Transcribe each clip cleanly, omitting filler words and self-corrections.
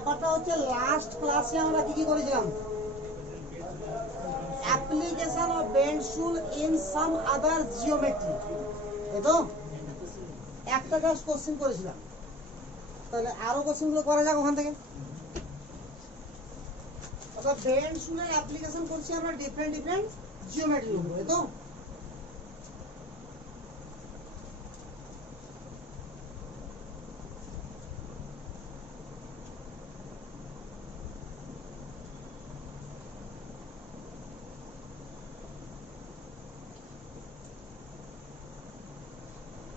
ব্যাপারটা হচ্ছে লাস্ট ক্লাসে আমরা কি করেছিলাম, application of bend tool in some other geometry, এই তো একটা জাস্ট কোশ্চেন করেছিলাম। তাহলে আরো কোশ্চেনগুলো করা যাক ওখান থেকে। অর্থাৎ বেন্ড টুলের অ্যাপ্লিকেশন করছি আমরা ডিফারেন্ট ডিফারেন্ট জিওমেট্রির উপর, এই তো।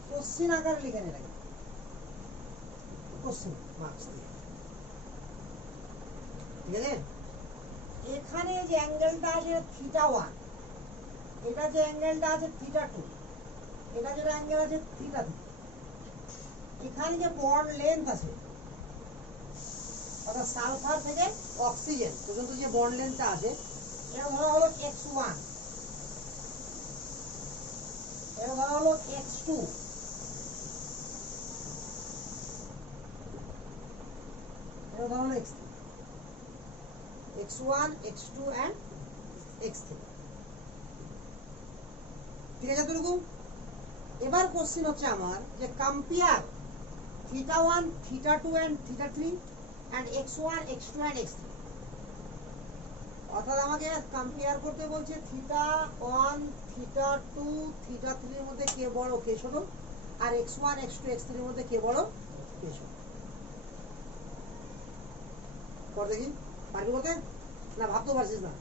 কোশ্চেন আকারে লিখে নিয়ে রাখি, কোশ্চেন মার্কস দিয়ে, ঠিক আছে। এখানে যে অ্যাঙ্গেলটা আছে θ1, এটা যে অ্যাঙ্গেলটা আছে θ2, এটা যে অ্যাঙ্গেল আছে θ3, এখানে যে বন্ড লেন্থ আছে অর্থাৎ সালফার থেকে অক্সিজেন পর্যন্ত যে বন্ড লেন্থটা আছে, এটা ধরা হলো x1, এটা ধরা হলো x2, এটা ধরা হলো x3, x1, x2 and x3, ঠিক আছে এতটুকু। এবার কোশ্চেন হচ্ছে আমার যে compare θ1, θ2 and θ3 and x1, x2 and x3, অর্থাৎ আমাকে কম্পেয়ার করতে বলছে θ1, θ2, θ3 এর মধ্যে কে বড় কে ছোট, আর x1, x2, x3 এর মধ্যে কে বড় কে ছোট। কর দেখি পারবি বলতে, না ভাবতে পারছিস না?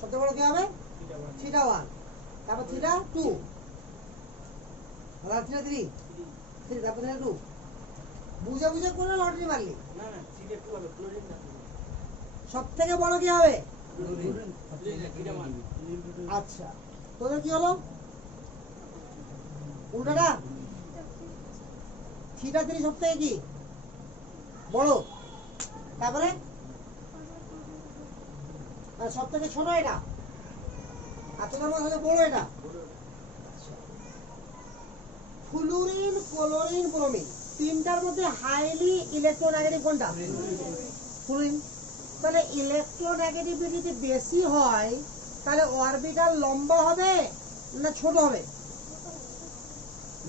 সবচেয়ে বড় কি হবে? θ1, তারপর θ2, আর θ3, তারপর θ2। বুঝে বুঝে করে লটারি মারলি। না না, θ2 হবে, ক্লোরিন না। সবথেকে বড় কি হবে? ক্লোরিন। আচ্ছা, তোদের কি হলো? উল্টাটা θ3 সবথেকে কি বড়, তারপরে সব থেকে ছোট এটা, আর তোমার মধ্যে বড় এটা। ফ্লুরিন, ক্লোরিন, ব্রোমিন, তিনটার মধ্যে হাইলি ইলেকট্রোনেগেটিভ কোনটা? ফ্লুরিন। তাহলে ইলেকট্রোনেগেটিভিটি বেশি হয় তাহলে অরবিটাল লম্বা হবে না ছোট হবে?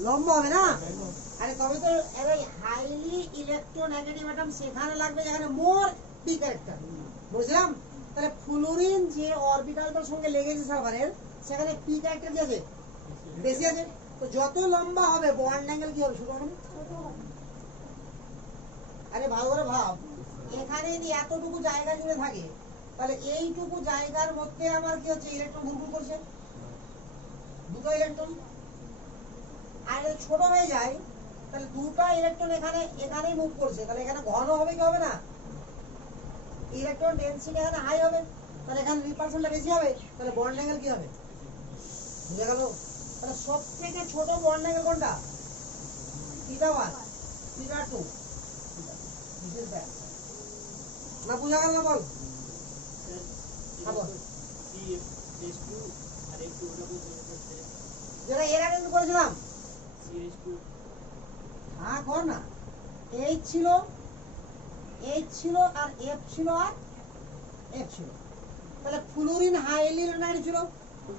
লম্বা হবে না? আরে তবে তো হাইলি ইলেকট্রোনেগেটিভ অ্যাটম সেখানে লাগবে যেখানে মোর পি ক্যারেক্টার, বুঝলাম? তাহলে ফ্লুরিন যে অরবিটালটার সঙ্গে লেগেছে সালফারের, সেখানে পি ক্যারেক্টার কি আছে? বেশি আছে। তো যত লম্বা হবে বন্ড অ্যাঙ্গেল কি হবে? ছোট হবে। আরে ভালো করে ভাব, এখানে যদি এতটুকু জায়গা জুড়ে থাকে তাহলে এইটুকু জায়গার মধ্যে আমার কি হচ্ছে? ইলেকট্রন ঘুরঘুর করছে, দুটো ইলেকট্রন। আর যদি ছোট হয়ে যায় তাহলে দুটো ইলেকট্রন এখানেই মুভ করছে, তাহলে এখানে ঘন হবে কি হবে না? ইলেকট্রন ডেনসিটি এখানে হাই হবে, তাহলে এখানে রিপালশনটা বেশি হবে, তাহলে বন্ড অ্যাঙ্গেল কি হবে? বুঝা গেল? তাহলে সবথেকে ছোট বন্ড অ্যাঙ্গেল কোনটা? θ1, θ2, না বুঝা গেল না? বল। যেটা এর আগে করেছিলাম, হ্যাঁ কর না। এইচ ছিল, এইচ ছিল, আর এফ ছিল, আর এফ ছিল। তাহলে ফ্লুরিন হাইলি ইলেকট্রোনেগেটিভ ছিল।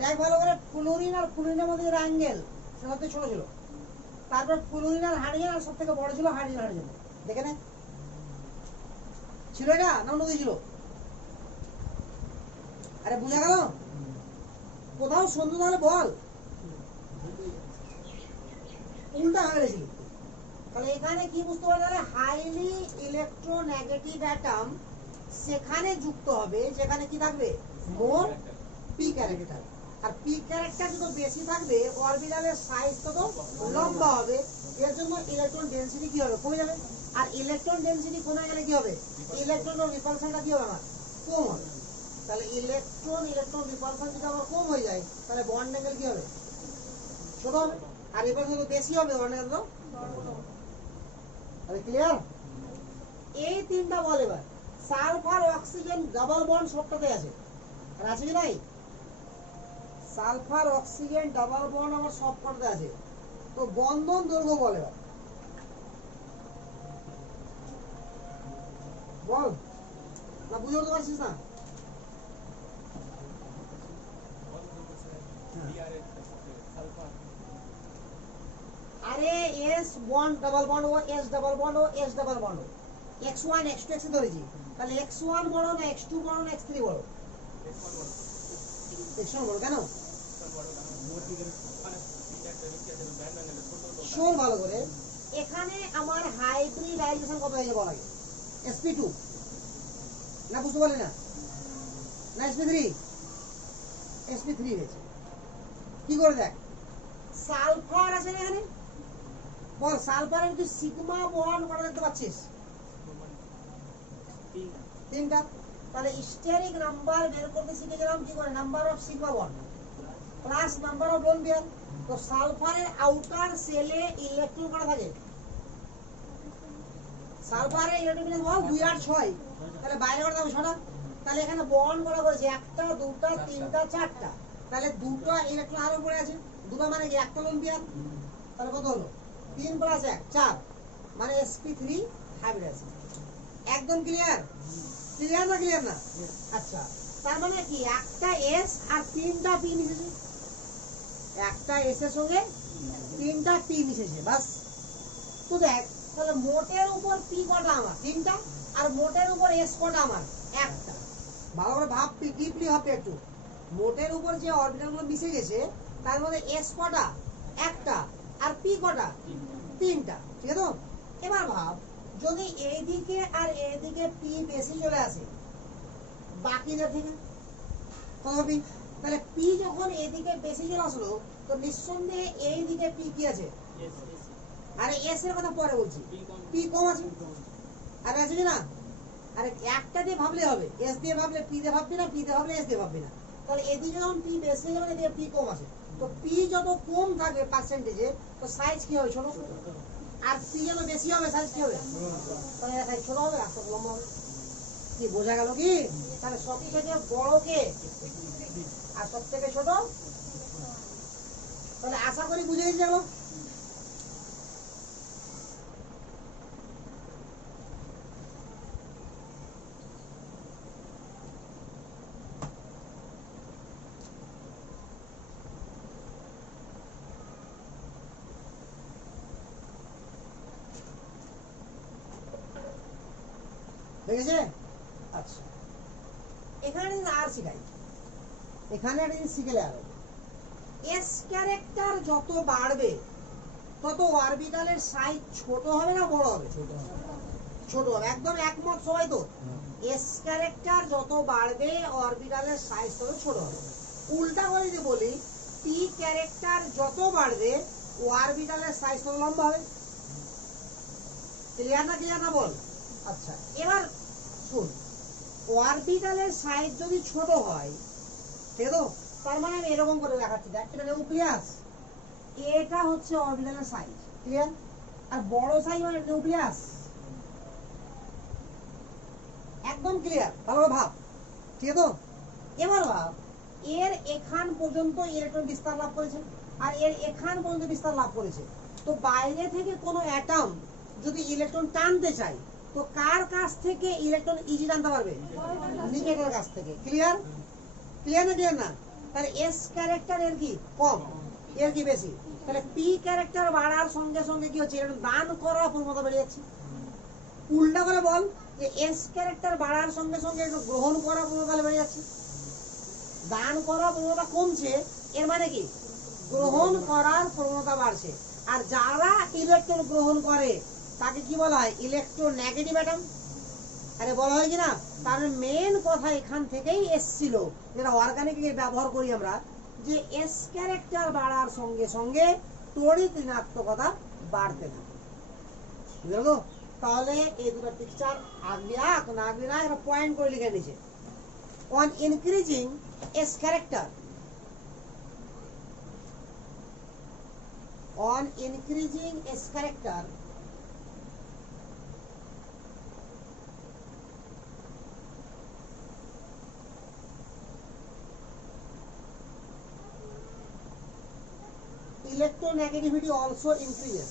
দেখ ভালো করে, ফ্লুরিন আর ফ্লুরিনের মধ্যে যে অ্যাঙ্গেল সেটা সবথেকে ছোট ছিল। তারপর ফ্লুরিন আর হাইড্রোজেন, আর সবথেকে বড় ছিল হাইড্রোজেন। হাইড্রোজেন দেখে নে, ছিল এটা না নদী ছিল? আরে বুঝা গেল? কোথাও সন্ধ্যা তাহলে বল, উল্টা হয়ে গেছিল। তাহলে এখানে কি বুঝতে পারলে? হাইলি ইলেকট্রোনেগেটিভ অ্যাটম সেখানে যুক্ত হবে যেখানে কি থাকবে? মোর পি ক্যারেক্টার। আর পি ক্যারেক্টার যত বেশি থাকবে অরবিটালের সাইজ তত লম্বা হবে, এর জন্য ইলেকট্রন ডেনসিটি কি হবে, কমে যাবে। আর ইলেকট্রন ডেনসিটি কমে গেলে কি হবে, ইলেকট্রন রিপালশনটা কি হবে আমার, কম হবে। তাহলে ইলেকট্রন রিপালশন যদি আমার কম হয়ে যায় তাহলে বন্ড অ্যাঙ্গেল কি হবে, ছোট হবে। আর রিপালশন যত বেশি হবে বন্ড অ্যাঙ্গেল তো তাহলে ক্লিয়ার। এই তিনটা বল এবার সালফার অক্সিজেন ডাবল বন্ড সবটাতে আছে, আর আছে কি নাই, সালফার অক্সিজেন ডাবল বন্ড আমার সবকটাতে আছে। তো বন্ধন দৈর্ঘ্য বল এবার বল, না বুঝে উঠতে পারছিস না? আরে S bond double bond O S double bond O S double bond, x1 x2 x ধরেছি, তাহলে x1 বড় না x2 বড় না x3 বড়, x1 বড়। কেন? শোন ভালো করে, এখানে আমার হাইব্রিডাইজেশন কত হয়েছে বল আগে, sp2 না, বুঝতে পারলি না, না sp3 হয়েছে। কি করে দেখ, সালফার আছে না এখানে, বল সালফারের তুই সিগমা বন্ড কটা দেখতে পাচ্ছিস, তিনটা। তাহলে স্টেরিক নাম্বার বের করতে শিখে গেলাম কি করে, number of sigma bond plus number of lone pair. তো সালফারের আউটার সেলে ইলেকট্রন কটা থাকে, সালফারের ইলেকট্রন বল 2 8 6, তাহলে বাইরে কটা হবে 6টা। তাহলে এখানে বন্ড কটা করেছে, একটা দুটা তিনটা চারটা, তাহলে দুটো ইলেকট্রন আরো পড়ে আছে, দুটো মানে কি একটা লোন পেয়ার, তাহলে কত হলো 3 + 1 4, মানে sp3 হাইব্রিড আছে। একদম ক্লিয়ার, ক্লিয়ার না ক্লিয়ার না? আচ্ছা, তার মানে কি একটা এস আর তিনটা পি মিশেছে, একটা এস এর সঙ্গে তিনটা পি মিশেছে, বাস। তো দেখ তাহলে মোটের উপর পি কটা আমার, তিনটা, আর মোটের উপর এস কটা আমার, একটা। ভালো করে ভাব, ডিপলি ভাববে একটু, মোটের উপর যে অরবিটালগুলো মিশে গেছে তার মধ্যে এস কটা, একটা, আর পি কটা, তিনটা, ঠিক আছে তো? এবার ভাব যদি এইদিকে আর এইদিকে পি বেশি চলে আসে বাকিদের থেকে কত হবে, তাহলে পি যখন এইদিকে বেশি চলে আসলো তো নিঃসন্দেহে এইদিকে পি কি আছে, আরে এস এর কথা পরে বলছি, পি কম আছে, আর আছে কি না? আরে একটা দিয়ে ভাবলে হবে, এস দিয়ে ভাবলে পি দিয়ে ভাববি না, পি দিয়ে ভাবলে এস দিয়ে ভাববি না। তাহলে এদিকে যখন পি বেশি যাবে এদিকে পি কম আছে, তো পি যত কম থাকবে পার্সেন্টেজে তো সাইজ কি হবে, ছোট। আর পি যত বেশি হবে সাইজ কি হবে, তাহলে সাইজ ছোট হবে, রাস্তা লম্বা হবে। কি বোঝা গেল কি? তাহলে সব থেকে বড় কে আর সব থেকে ছোট, তাহলে আশা করি বুঝে গেছি গেল। দেখেছে? আচ্ছা, এখানে আর শিখাই, এখানে একটা জিনিস শিখলে আরো, এস ক্যারেক্টার যত বাড়বে তত অরবিটালের সাইজ ছোট হবে না বড় হবে, ছোট হবে, একদম একমত সবাই তো? এস ক্যারেক্টার যত বাড়বে অরবিটালের সাইজ তত ছোট হবে। উল্টা করে যদি বলি পি ক্যারেক্টার যত বাড়বে অরবিটালের সাইজ তত লম্বা হবে। ক্লিয়ার না বল? আচ্ছা, এবার শুন, অরবিটালের সাইজ যদি ছোট হয়, ঠিক আছে, তার মানে আমি এরকম করে দেখাচ্ছি, দেখ এটা নিউক্লিয়াস, এটা হচ্ছে অরবিটালের সাইজ, ক্লিয়ার? আর বড় সাইজ মানে নিউক্লিয়াস, একদম ক্লিয়ার, ভালো ভাব, ঠিক আছে? এবার ভাব, এর এখান পর্যন্ত ইলেকট্রন বিস্তার লাভ করেছে আর এর এখান পর্যন্ত বিস্তার লাভ করেছে। তো বাইরে থেকে কোনো অ্যাটম যদি ইলেকট্রন টানতে চায় তো কার কাছ থেকে ইলেকট্রন ইজি টানতে পারবে, নিকেটের কাছ থেকে। ক্লিয়ার? ক্লিয়ার না? তাহলে এস ক্যারেক্টার এর কি কম, এর কি বেশি, তাহলে পি ক্যারেক্টার বাড়ার সঙ্গে সঙ্গে কি হচ্ছে, ইলেকট্রন দান করার প্রবণতা বেড়ে যাচ্ছে। উল্টা করে বল যে এস ক্যারেক্টার বাড়ার সঙ্গে সঙ্গে একটু গ্রহণ করার প্রবণতা বেড়ে যাচ্ছে, দান করার প্রবণতা কমছে, এর মানে কি গ্রহণ করার প্রবণতা বাড়ছে। আর যারা ইলেকট্রন গ্রহণ করে তাকে কি বলা হয়, ইলেকট্রোনেগেটিভ অ্যাটম। আরে বলা হয় কিনা? তার মেন কথা এখান থেকেই এসছিল, যেটা অর্গানিক ব্যবহার করি আমরা, যে এস ক্যারেক্টার বাড়ার সঙ্গে সঙ্গে তড়িৎ ঋণাত্মকতা বাড়তে থাকে। বুঝলো তো? তাহলে এই দুটো পিকচার আঁকবি আঁক, না আঁকবি না, একটা পয়েন্ট করে লিখে নিছে। On increasing S character, on increasing S character, electronegativity also increases.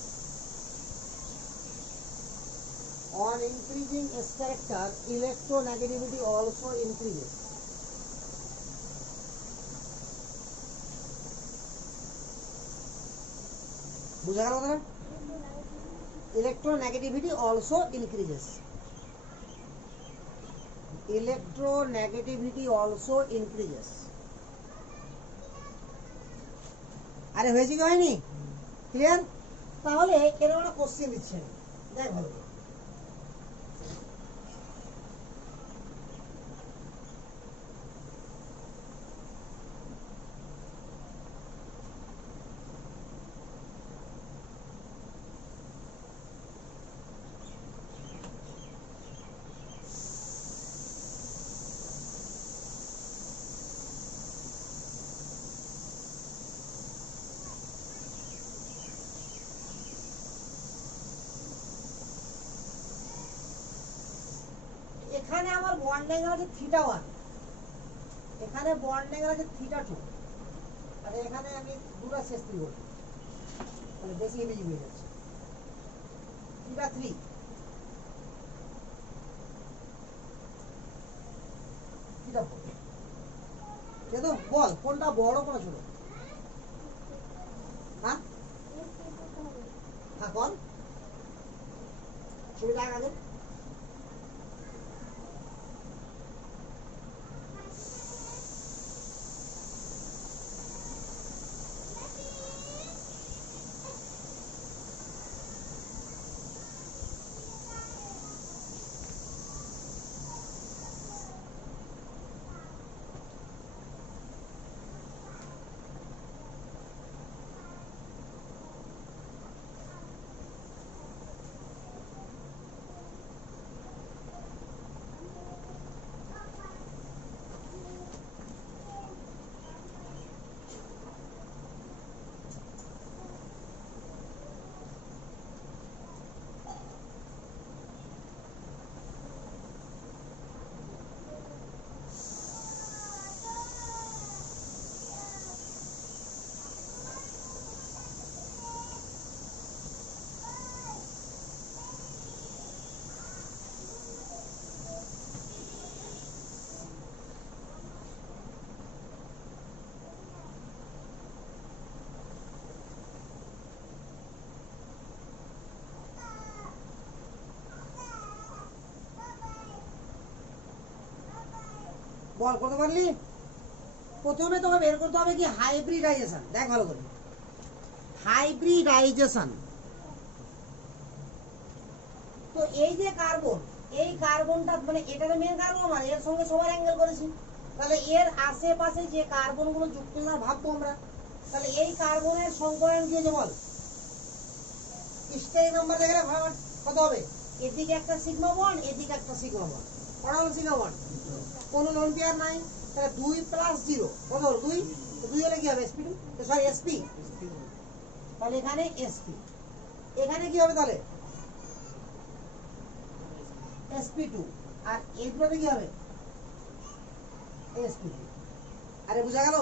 On increasing S character, electronegativity also increases. বুঝা গেল না? Electronegativity also increases. Electronegativity also increases. আরে হয়েছে কি হয়নি? ক্লিয়ার? তাহলে এরকম একটা কোশ্চেন দিচ্ছেন, দেখ ভালো করে। এখানে আমার বন্ড অ্যাঙ্গেল আছে θ1, এখানে বন্ড অ্যাঙ্গেল আছে θ2, আর এখানে আমি দুটো শেষ করব, তাহলে বেশি হেভি হয়ে যাচ্ছে। θ3, θ4, দেখো বল কোনটা বড় কোনটা ছোট? হ্যাঁ হ্যাঁ বল, ছবিটা আগে বল করতে পারলি? প্রথমে তোকে বের করতে হবে কি হাইব্রিডাইজেশন। দেখ ভালো করে, হাইব্রিডাইজেশন। তো এই যে কার্বন, এই কার্বনটা মানে এটা তো মেন কার্বন, আর এর সঙ্গে সবার অ্যাঙ্গেল করেছি, তাহলে এর আশেপাশে যে কার্বনগুলো যুক্ত না ভাববো আমরা, তাহলে এই কার্বনের সংকলন কি হয়েছে বল? স্টেজ নাম্বার দেখলে কত হবে? এদিকে একটা সিগমা বন্ড, এদিকে একটা সিগমা বন্ড, কটা হলো সিগমা বন্ড? কোনো লোন পেয়ার নাই, তাহলে 2 + 0 কত হলো? 2, তো 2 হলে কি হবে? sp2, সরি sp, তাহলে এখানে sp, এখানে কি হবে তাহলে? sp2, আর এইগুলোতে কি হবে? sp3। আরে বুঝা গেল?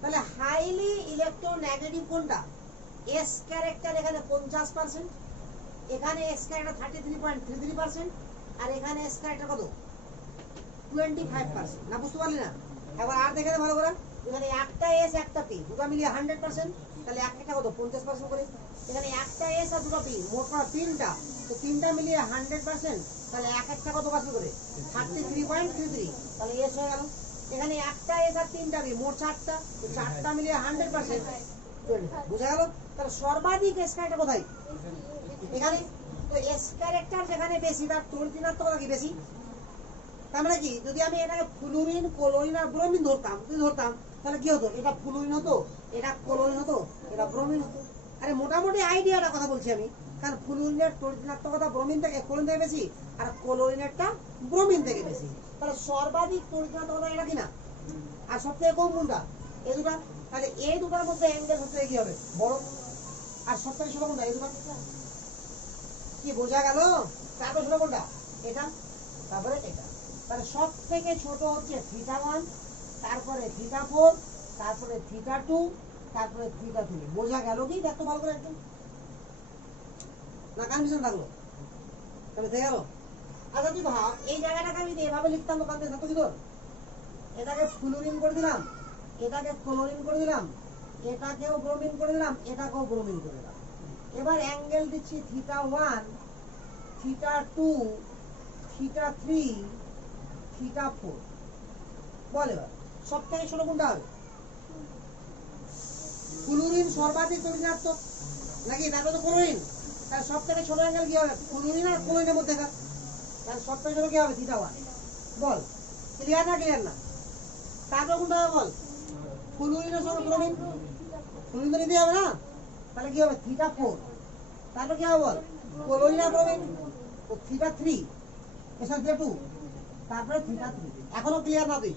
তাহলে হাইলি ইলেকট্রোনেগেটিভ কোনটা? s ক্যারেক্টার এখানে 50%, এখানে s ক্যারেক্টার 33.33%, আর এখানে s ক্যারেক্টার কত? 25%। না বুঝতে পারলি না? এবার আর দেখে দে ভালো করে, এখানে একটা s একটা p, দুটো মিলিয়ে 100%, তাহলে একটা কত? 50% করে। এখানে একটা s আর দুটো p, মোট কত? তিনটা, তো তিনটা মিলিয়ে 100%, তাহলে একটা কত পার্সেন্ট করে? 33.33, তাহলে s হয়ে গেল। এখানে একটা s আর তিনটা p, মোট 4টা, তো 4টা মিলিয়ে 100%, বুঝা গেল? তাহলে সর্বাধিক s ক্যারেক্টার কোথায়? এখানে। তো s ক্যারেক্টার যেখানে বেশি, তার তড়িৎ ঋণাত্মকতা কি বেশি। তার মানে কি, যদি আমি এটাকে ফ্লুরিন, ক্লোরিন আর ব্রোমিন ধরতাম, তাহলে কি হতো, এটা ফ্লুরিন হতো, এটা ক্লোরিন হতো, এটা ব্রোমিন হতো। আরে মোটামুটি আইডিয়াটা কথা বলছি আমি, কারণ ফ্লুরিনের তড়িৎনাত্মকতা ব্রোমিন থেকে ক্লোরিন থেকে বেশি, আর ক্লোরিনেরটা ব্রোমিন থেকে বেশি। তাহলে সর্বাধিক তড়িৎনাত্মকতা এটা কিনা, আর সবথেকে কম কোনটা, এই দুটা। তাহলে এই দুটার মধ্যে অ্যাঙ্গেল সবথেকে কি হবে, বড়। আর সবথেকে ছোট কোনটা, এই দুটা। কি বোঝা গেল? তারপরে ছোট কোনটা, এটা, তারপরে এটা। তাহলে সব থেকে ছোট হচ্ছে θ1, তারপরে θ4, তারপরে θ2, তারপরে θ3। বোঝা গেল কি? দেখতো ভালো করে একটু, না কনফিউশন থাকলো? তাহলে থেকে গেল। আচ্ছা তুই ভাব, এই জায়গাটাকে আমি এভাবে লিখতাম, দোকান থেকে থাকতো কি তোর? এটাকে ফ্লুরিন করে দিলাম, এটাকে ক্লোরিন করে দিলাম, এটাকেও ব্রোমিন করে দিলাম, এটাকেও ব্রোমিন করে দিলাম। এবার অ্যাঙ্গেল দিচ্ছি θ1, θ2, θ3, θ4। বল এবার সব থেকে ছোট কোনটা হবে? ফ্লুরিন সর্বাধিক তড়িৎনাত্মক নাকি, তারপরে তো ক্লোরিন। তাহলে সব থেকে ছোট অ্যাঙ্গেল কি হবে, ফ্লুরিন আর ক্লোরিনের মধ্যে। তাহলে সব থেকে ছোট কি হবে, θ1। বল ক্লিয়ার না, ক্লিয়ার না? তারপরে কোনটা হবে বল, ফ্লুরিনের সঙ্গে ক্লোরিন, ফ্লুরিন তো নিতে হবে না। তাহলে কি হবে, θ4। তারপর কি হবে বল, ক্লোরিন আর ব্রোমিন, ও θ3, এসব θ2, তারপরে θ3। এখনো ক্লিয়ার না তুই?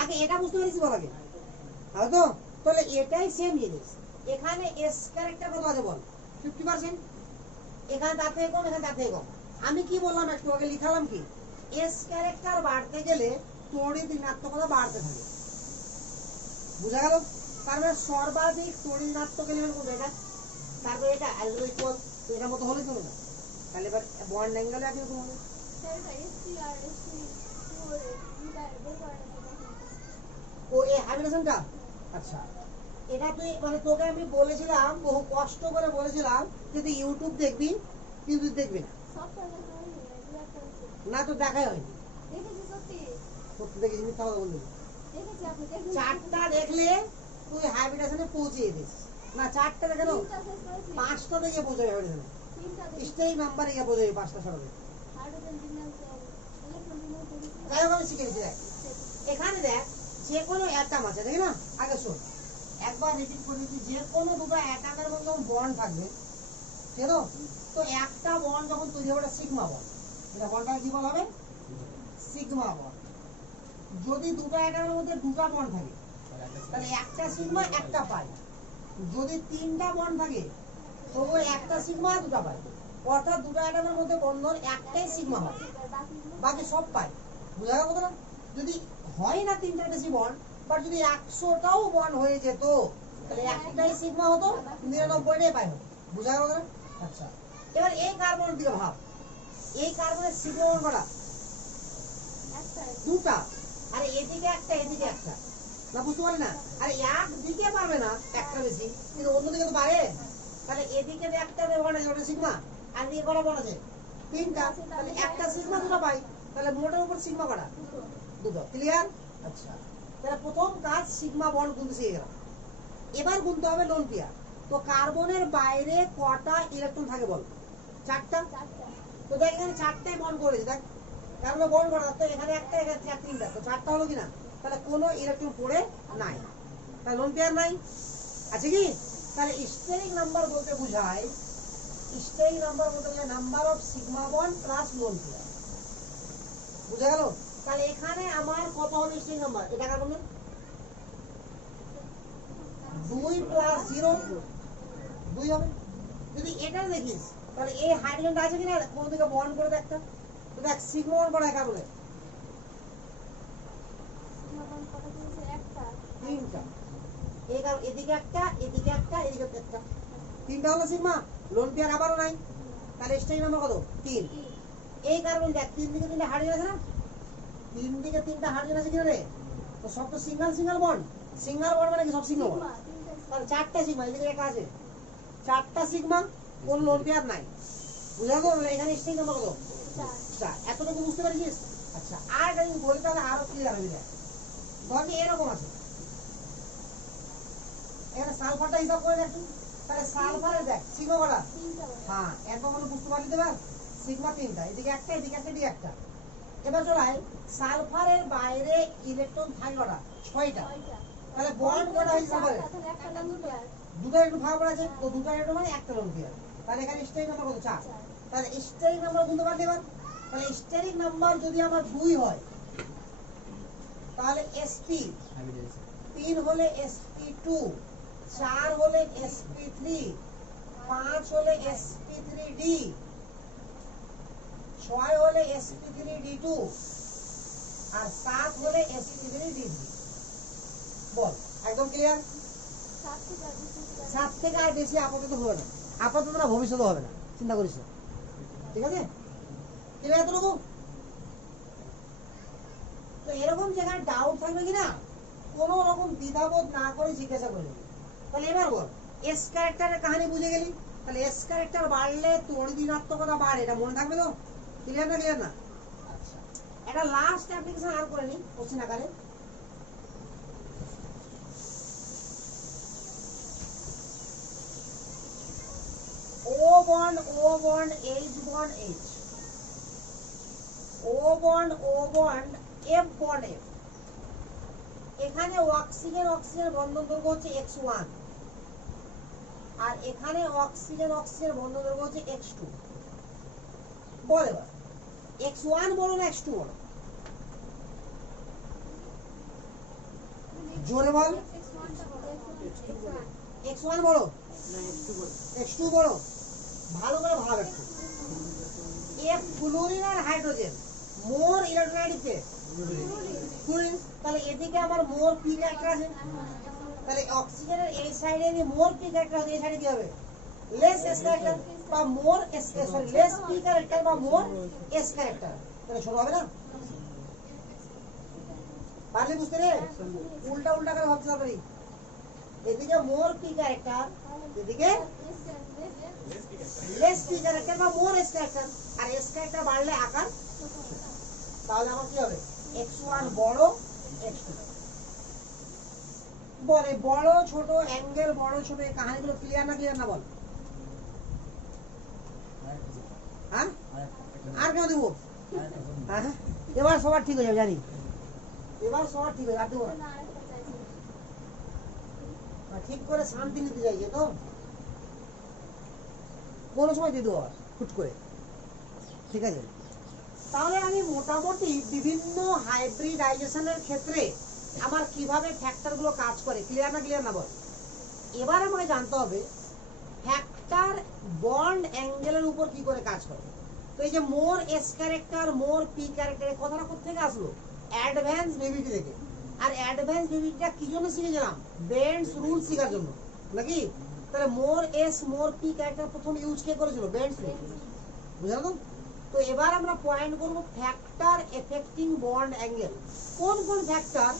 আগে এটা বুঝতে পেরেছিস বল আগে, হয়তো। তাহলে এটাই সেম জিনিস। এখানে এস ক্যারেক্টার কত আছে বল, 50%। এখানে তার থেকে কম, এখানে তার থেকে কম। আমি কি বললাম একটু আগে, লিখালাম কি, এস ক্যারেক্টার বাড়তে গেলে তড়িৎ-ঋণাত্মকতা বাড়তে থাকে। বুঝা গেল? তার মানে সর্বাধিক তড়িৎ-ঋণাত্মক এলিমেন্ট কোনটা, এটা। তারপরে এটা আইজো ইকুয়াল, তো এটার মতো হলে চলবে না। তাহলে এবার বন্ড অ্যাঙ্গেল একই রকম হবে। ও এই হাইব্রিডেশনটা, আচ্ছা এটা তুই মানে তোকে আমি বলেছিলাম, বহু কষ্ট করে বলেছিলাম যে তুই ইউটিউব দেখবি, কিন্তু তুই দেখবি না। না তো দেখাই হয়নি। সত্যি দেখিস, মিথ্যা কথা বলবি। চারটা দেখলে তুই হাইব্রিডেশনে পৌঁছে দিস না। চারটা দেখে নাও, 5টা দেখে পৌঁছাবে হাইব্রিডেশনে। স্টেই নাম্বার ইয়া পৌঁছাবে 5টা সরাবে। যাই হোক আমি শিখে দিচ্ছি। দেখ এখানে দেখ, যে কোনো অ্যাটম আছে, দেখি না, আগে শোন একবার রিপিট করে দিচ্ছি। যে কোনো দুটো অ্যাটমের মধ্যে বন্ড থাকবে, ঠিক আছে? তো একটা বন্ড যখন তৈরি হবে, সিগমা বন্ড। এটা বন্ডটা কি বলা হবে, সিগমা বন্ড। যদি দুটো অ্যাটমের মধ্যে দুটো বন্ড থাকে, তাহলে একটা সিগমা একটা পাই। যদি 3টা বন্ড থাকে, তবু একটা সিগমা দুটো পাই। অর্থাৎ দুটো অ্যাটমের মধ্যে বন্ধন একটাই সিগমা হয়, বাকি সব পাই। বুঝা গেল কথা? যদি হয় না 3টার বেশি বন্ড, বাট যদি 100টাও বন্ড হয়ে যেত, তাহলে একটাই সিগমা হতো, 99টাই পাই হতো। বুঝা গেল কথা? আচ্ছা এবার এই কার্বনের দিকে ভাব। এই কার্বনের সিগমা বন্ড কটা, দুটা। আরে এদিকে একটা, এদিকে একটা, না বুঝতে পারি না। আরে একদিকে পারবে না একটা বেশি, কিন্তু অন্যদিকে তো পারে। তাহলে এদিকে একটা বন্ড আছে, ওটা সিগমা, আর এদিকে কটা বন্ড আছে, 3টা। তাহলে একটা সিগমা দুটো পাই। তাহলে মোটের উপর সিগমা কটা, দুটো। ক্লিয়ার? আচ্ছা তাহলে প্রথম কাজ সিগমা বন্ড গুনতে শিখে গেলাম। এবার গুনতে হবে লোন পেয়ার। তো কার্বনের বাইরে কটা ইলেকট্রন থাকে বল, 4টা। তো দেখ এখানে 4টাই বন্ড করেছে, দেখ কার্বন বন্ড করা, তো এখানে একটা, এখানে 3টা, তো 4টা হলো কিনা। তাহলে কোনো ইলেকট্রন পড়ে নাই, তাহলে লোন পেয়ার নাই, আছে কি? তাহলে স্টেরিক নাম্বার বলতে বোঝায়, স্টেরিক নাম্বার বলতে বোঝায় number of sigma bond plus lone pair. বুঝা গেল? তাহলে এখানে আমার কত হবে স্টেরিক নাম্বার, এটা কার্বনের 2 প্লাস 0, 2 হবে। যদি এটা দেখিস, তাহলে এই হাইড্রোজেনটা আছে কিনা, কোন দিকে বন্ড করে দেখটা। তো দেখ সিগমা বন্ড করা কার্বনে 3টা। এই কারণ এদিকে একটা, এদিকে একটা, এদিকে একটা, 3টা হলো সিগমা। লোন পেয়ার আবারও নাই, তাহলে স্টেরিক নাম্বার কত, 3। এই কার্বন দেখ 3 দিকে 3টা হাইড্রোজেন আছে না, 3 দিকে 3টা হাইড্রোজেন আছে কিনা রে, তো সব তো single single bond. Single bond মানে কি, সব সিগমা বন্ড। তাহলে 4টা সিগমা, এদিকে একা আছে, 4টা সিগমা, কোন লোন পেয়ার নাই। বুঝা গেল? এখানে স্টেরিক নাম্বার কত, 4। এতটুকু বুঝতে পারছিস? আচ্ছা আর এটা যদি বলি তাহলে আরো ক্লিয়ার হবে। দেখ ধর এরকম আছে, এখানে সালফারটা হিসাব করে দেখ। তাহলে সালফারে দেখ সিগমা কটা, হ্যাঁ এত মানে বুঝতে পারলি তো। সিগমা 3টা, এদিকে একটা, এদিকে একটা, এদিকে একটা। এবার চলাই সালফারের বাইরে ইলেকট্রন থাকে কটা? 6টা। তাহলে বন্ড কটা হয়েছে সালফারের? দুটো একটু ভাগ করা আছে, তো দুটো ইলেকট্রন মানে একটা লোন পেয়ার। তাহলে এখানে স্টেরিক নাম্বার কত? 4। তাহলে স্টেরিক নাম্বার গুনতে পারলে এবার, তাহলে স্টেরিক নাম্বার যদি আমার 2 হয় তাহলে sp 3 হলে sp2, 4 হলে sp3, 5 হলে sp3d, 6 হলে sp3d2 আর 7 হলে sp3d3। বল একদম ক্লিয়ার? 7 থেকে আর বেশি আপাতত হবে না, আপাতত না, ভবিষ্যতে হবে না, চিন্তা করিস না, ঠিক আছে? ক্লিয়ার এতটুকু? তো এরকম যেখানে ডাউট থাকবে কিনা কোন রকম দ্বিধাবোধ না করে জিজ্ঞাসা করে নেবে। তাহলে এবার বল এস ক্যারেক্টারের কাহিনী বুঝে গেলি, তাহলে এস ক্যারেক্টার বাড়লে তড়িৎ ঋণাত্মকতা বাড়ে, এটা মনে থাকবে তো? ক্লিয়ার না? ক্লিয়ার না? আচ্ছা, এটা লাস্ট অ্যাপ্লিকেশন আর করে নি কোশ্চেন আকারে। ও বন্ড এইচ বন্ড এইচ, ও বন্ড এফ বন্ড এফ। এখানে অক্সিজেন বন্ধন দৈর্ঘ্য হচ্ছে x1 আর এখানে অক্সিজেন বন্ধন দৈর্ঘ্য হচ্ছে x2। বল এবার x1 বড় না x2 বড়? জোরে বল। x1 বড় না x2 বড়? ভালো করে ভাব একটু। এফ ফ্লুরিন আর হাইড্রোজেন, মোর ইলেকট্রোলাইটিক ফ্লুরিন, তাহলে এদিকে আমার মোর পি ক্যারেক্টার আছে, তাহলে অক্সিজেনের এই সাইডে যদি মোর পি ক্যারেক্টার হয় এই সাইডে কি হবে? লেস এস ক্যারেক্টার বা more S, sorry less P character বা মোর এস ক্যারেক্টার, তাহলে ছোট হবে না? পারলে বুঝতে রে? উল্টা করে ভাবতে হবে। এদিকে মোর পি ক্যারেক্টার, এদিকে লেস পি ক্যারেক্টার বা মোর এস ক্যারেক্টার, আর এস ক্যারেক্টার বাড়লে আকার, তাহলে আমার কি হবে? x1 বড় x2 বলে। বড় ছোট অ্যাঙ্গেল, বড় ছোট এই কাহিনীগুলো ক্লিয়ার না? ক্লিয়ার না বল? হ্যাঁ আর কেন দেবো? হ্যাঁ এবার সবার ঠিক হয়ে যাবে জানি, এবার সবার ঠিক হয়ে যাবে। ঠিক করে শান্তি নিতে চাইছে তো, কোনো সময় দিয়ে দেবো হুট করে, ঠিক আছে? তাহলে আমি মোটামুটি বিভিন্ন হাইব্রিডাইজেশনের ক্ষেত্রে আমার কিভাবে ফ্যাক্টরগুলো কাজ করে ক্লিয়ার না? ক্লিয়ার না বল? এবার আমাকে জানতে হবে ফ্যাক্টর বন্ড অ্যাঙ্গেলের উপর কি করে কাজ করে। তো এই যে মোর এস ক্যারেক্টার, মোর পি ক্যারেক্টার, এই কথাটা কোথা থেকে আসলো? অ্যাডভান্স বিবিটি থেকে। আর অ্যাডভান্স বিবিটিটা কি জন্য শিখেছিলাম? বেন্ডস রুল শেখার জন্য নাকি? তাহলে মোর এস মোর পি ক্যারেক্টার প্রথম ইউজ কে করেছিল? বেন্ডস রুল, বুঝলো তো? তো এবার আমরা পয়েন্ট করব ফ্যাক্টর এফেক্টিং বন্ড অ্যাঙ্গেল। কোন কোন ফ্যাক্টর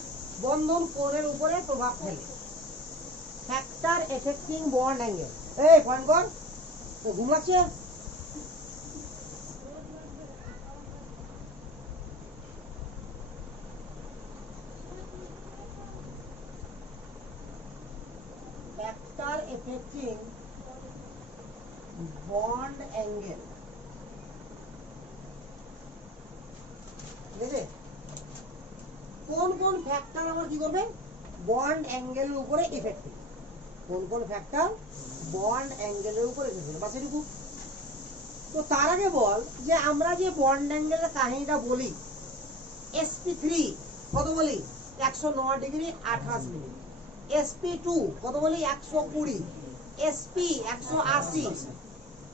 বন্ধন কোণের উপরে প্রভাব ফেলে? ফ্যাক্টর এফেক্টিং বন্ড অ্যাঙ্গেল, এই পয়েন্ট কর। তো ঘুম লাগছে? ফ্যাক্টর এফেক্টিং বন্ড অ্যাঙ্গেল, ঠিক আছে? কোন কোন ফ্যাক্টর আমার কি করবে? বন্ড অ্যাঙ্গেলের উপরে ইফেক্টিভ। কোন কোন ফ্যাক্টর বন্ড অ্যাঙ্গেলের উপরে ইফেক্টিভ, বাস এটুকু। তো তার আগে বল যে আমরা যে বন্ড অ্যাঙ্গেলের কাহিনীটা বলি, sp3 কত বলি? 109 ডিগ্রি 28 মিনিট। sp2 কত বলি? 120। sp 180,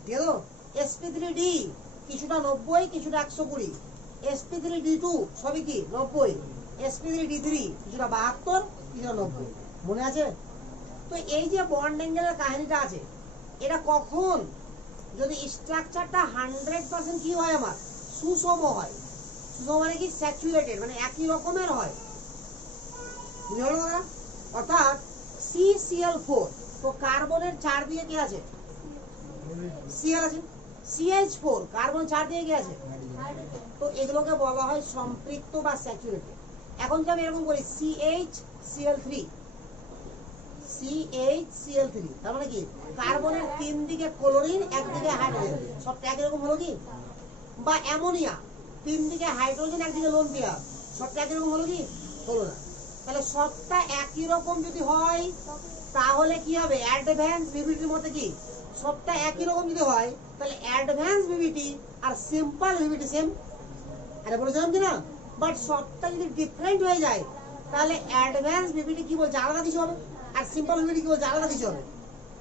ঠিক আছে? sp3d কিছুটা 90, কিছুটা 120। sp3d2 সবই কি 90। sp3d3 কিছুটা 72, কিছুটা 90। মনে আছে? তো এই যে বন্ড অ্যাঙ্গেলের কাহিনীটা আছে, এটা কখন যদি স্ট্রাকচারটা 100% কি হয়? আমার সুষম হয়। সুষম মানে কি? স্যাচুরেটেড, মানে একই রকমের হয়, বুঝলো না? অর্থাৎ CCl4, তো কার্বনের চারদিকে কি আছে? Cl আছে। CH4, কার্বন চারদিকে কি আছে? তো এগুলোকে বলা হয় সম্পৃক্ত বা স্যাচুরেটেড। এখন যদি আমি এরকম করি CHCl3, তার মানে কি? কার্বনের 3 দিকে ক্লোরিন, একদিকে হাইড্রোজেন, সব একই রকম হলো কি? বা অ্যামোনিয়া, তিন দিকে হাইড্রোজেন, একদিকে লোন পেয়ার, সবটা একই রকম হলো কি? হলো না। তাহলে সবটা একই রকম যদি হয় তাহলে কি হবে? অ্যাডভান্স ভিভিটির মধ্যে কি সবটা একই রকম যদি হয় তাহলে অ্যাডভান্স ভিভিটি আর সিম্পল ভিভিটি সেম। আরে বলেছিলাম কি না? বাট সবটা যদি ডিফারেন্ট হয়ে যায় তাহলে অ্যাডভান্স ভিভিটি কি বলছে? আলাদা কিছু হবে, আর সিম্পল ভিভিটি কি বলছে? আলাদা কিছু হবে।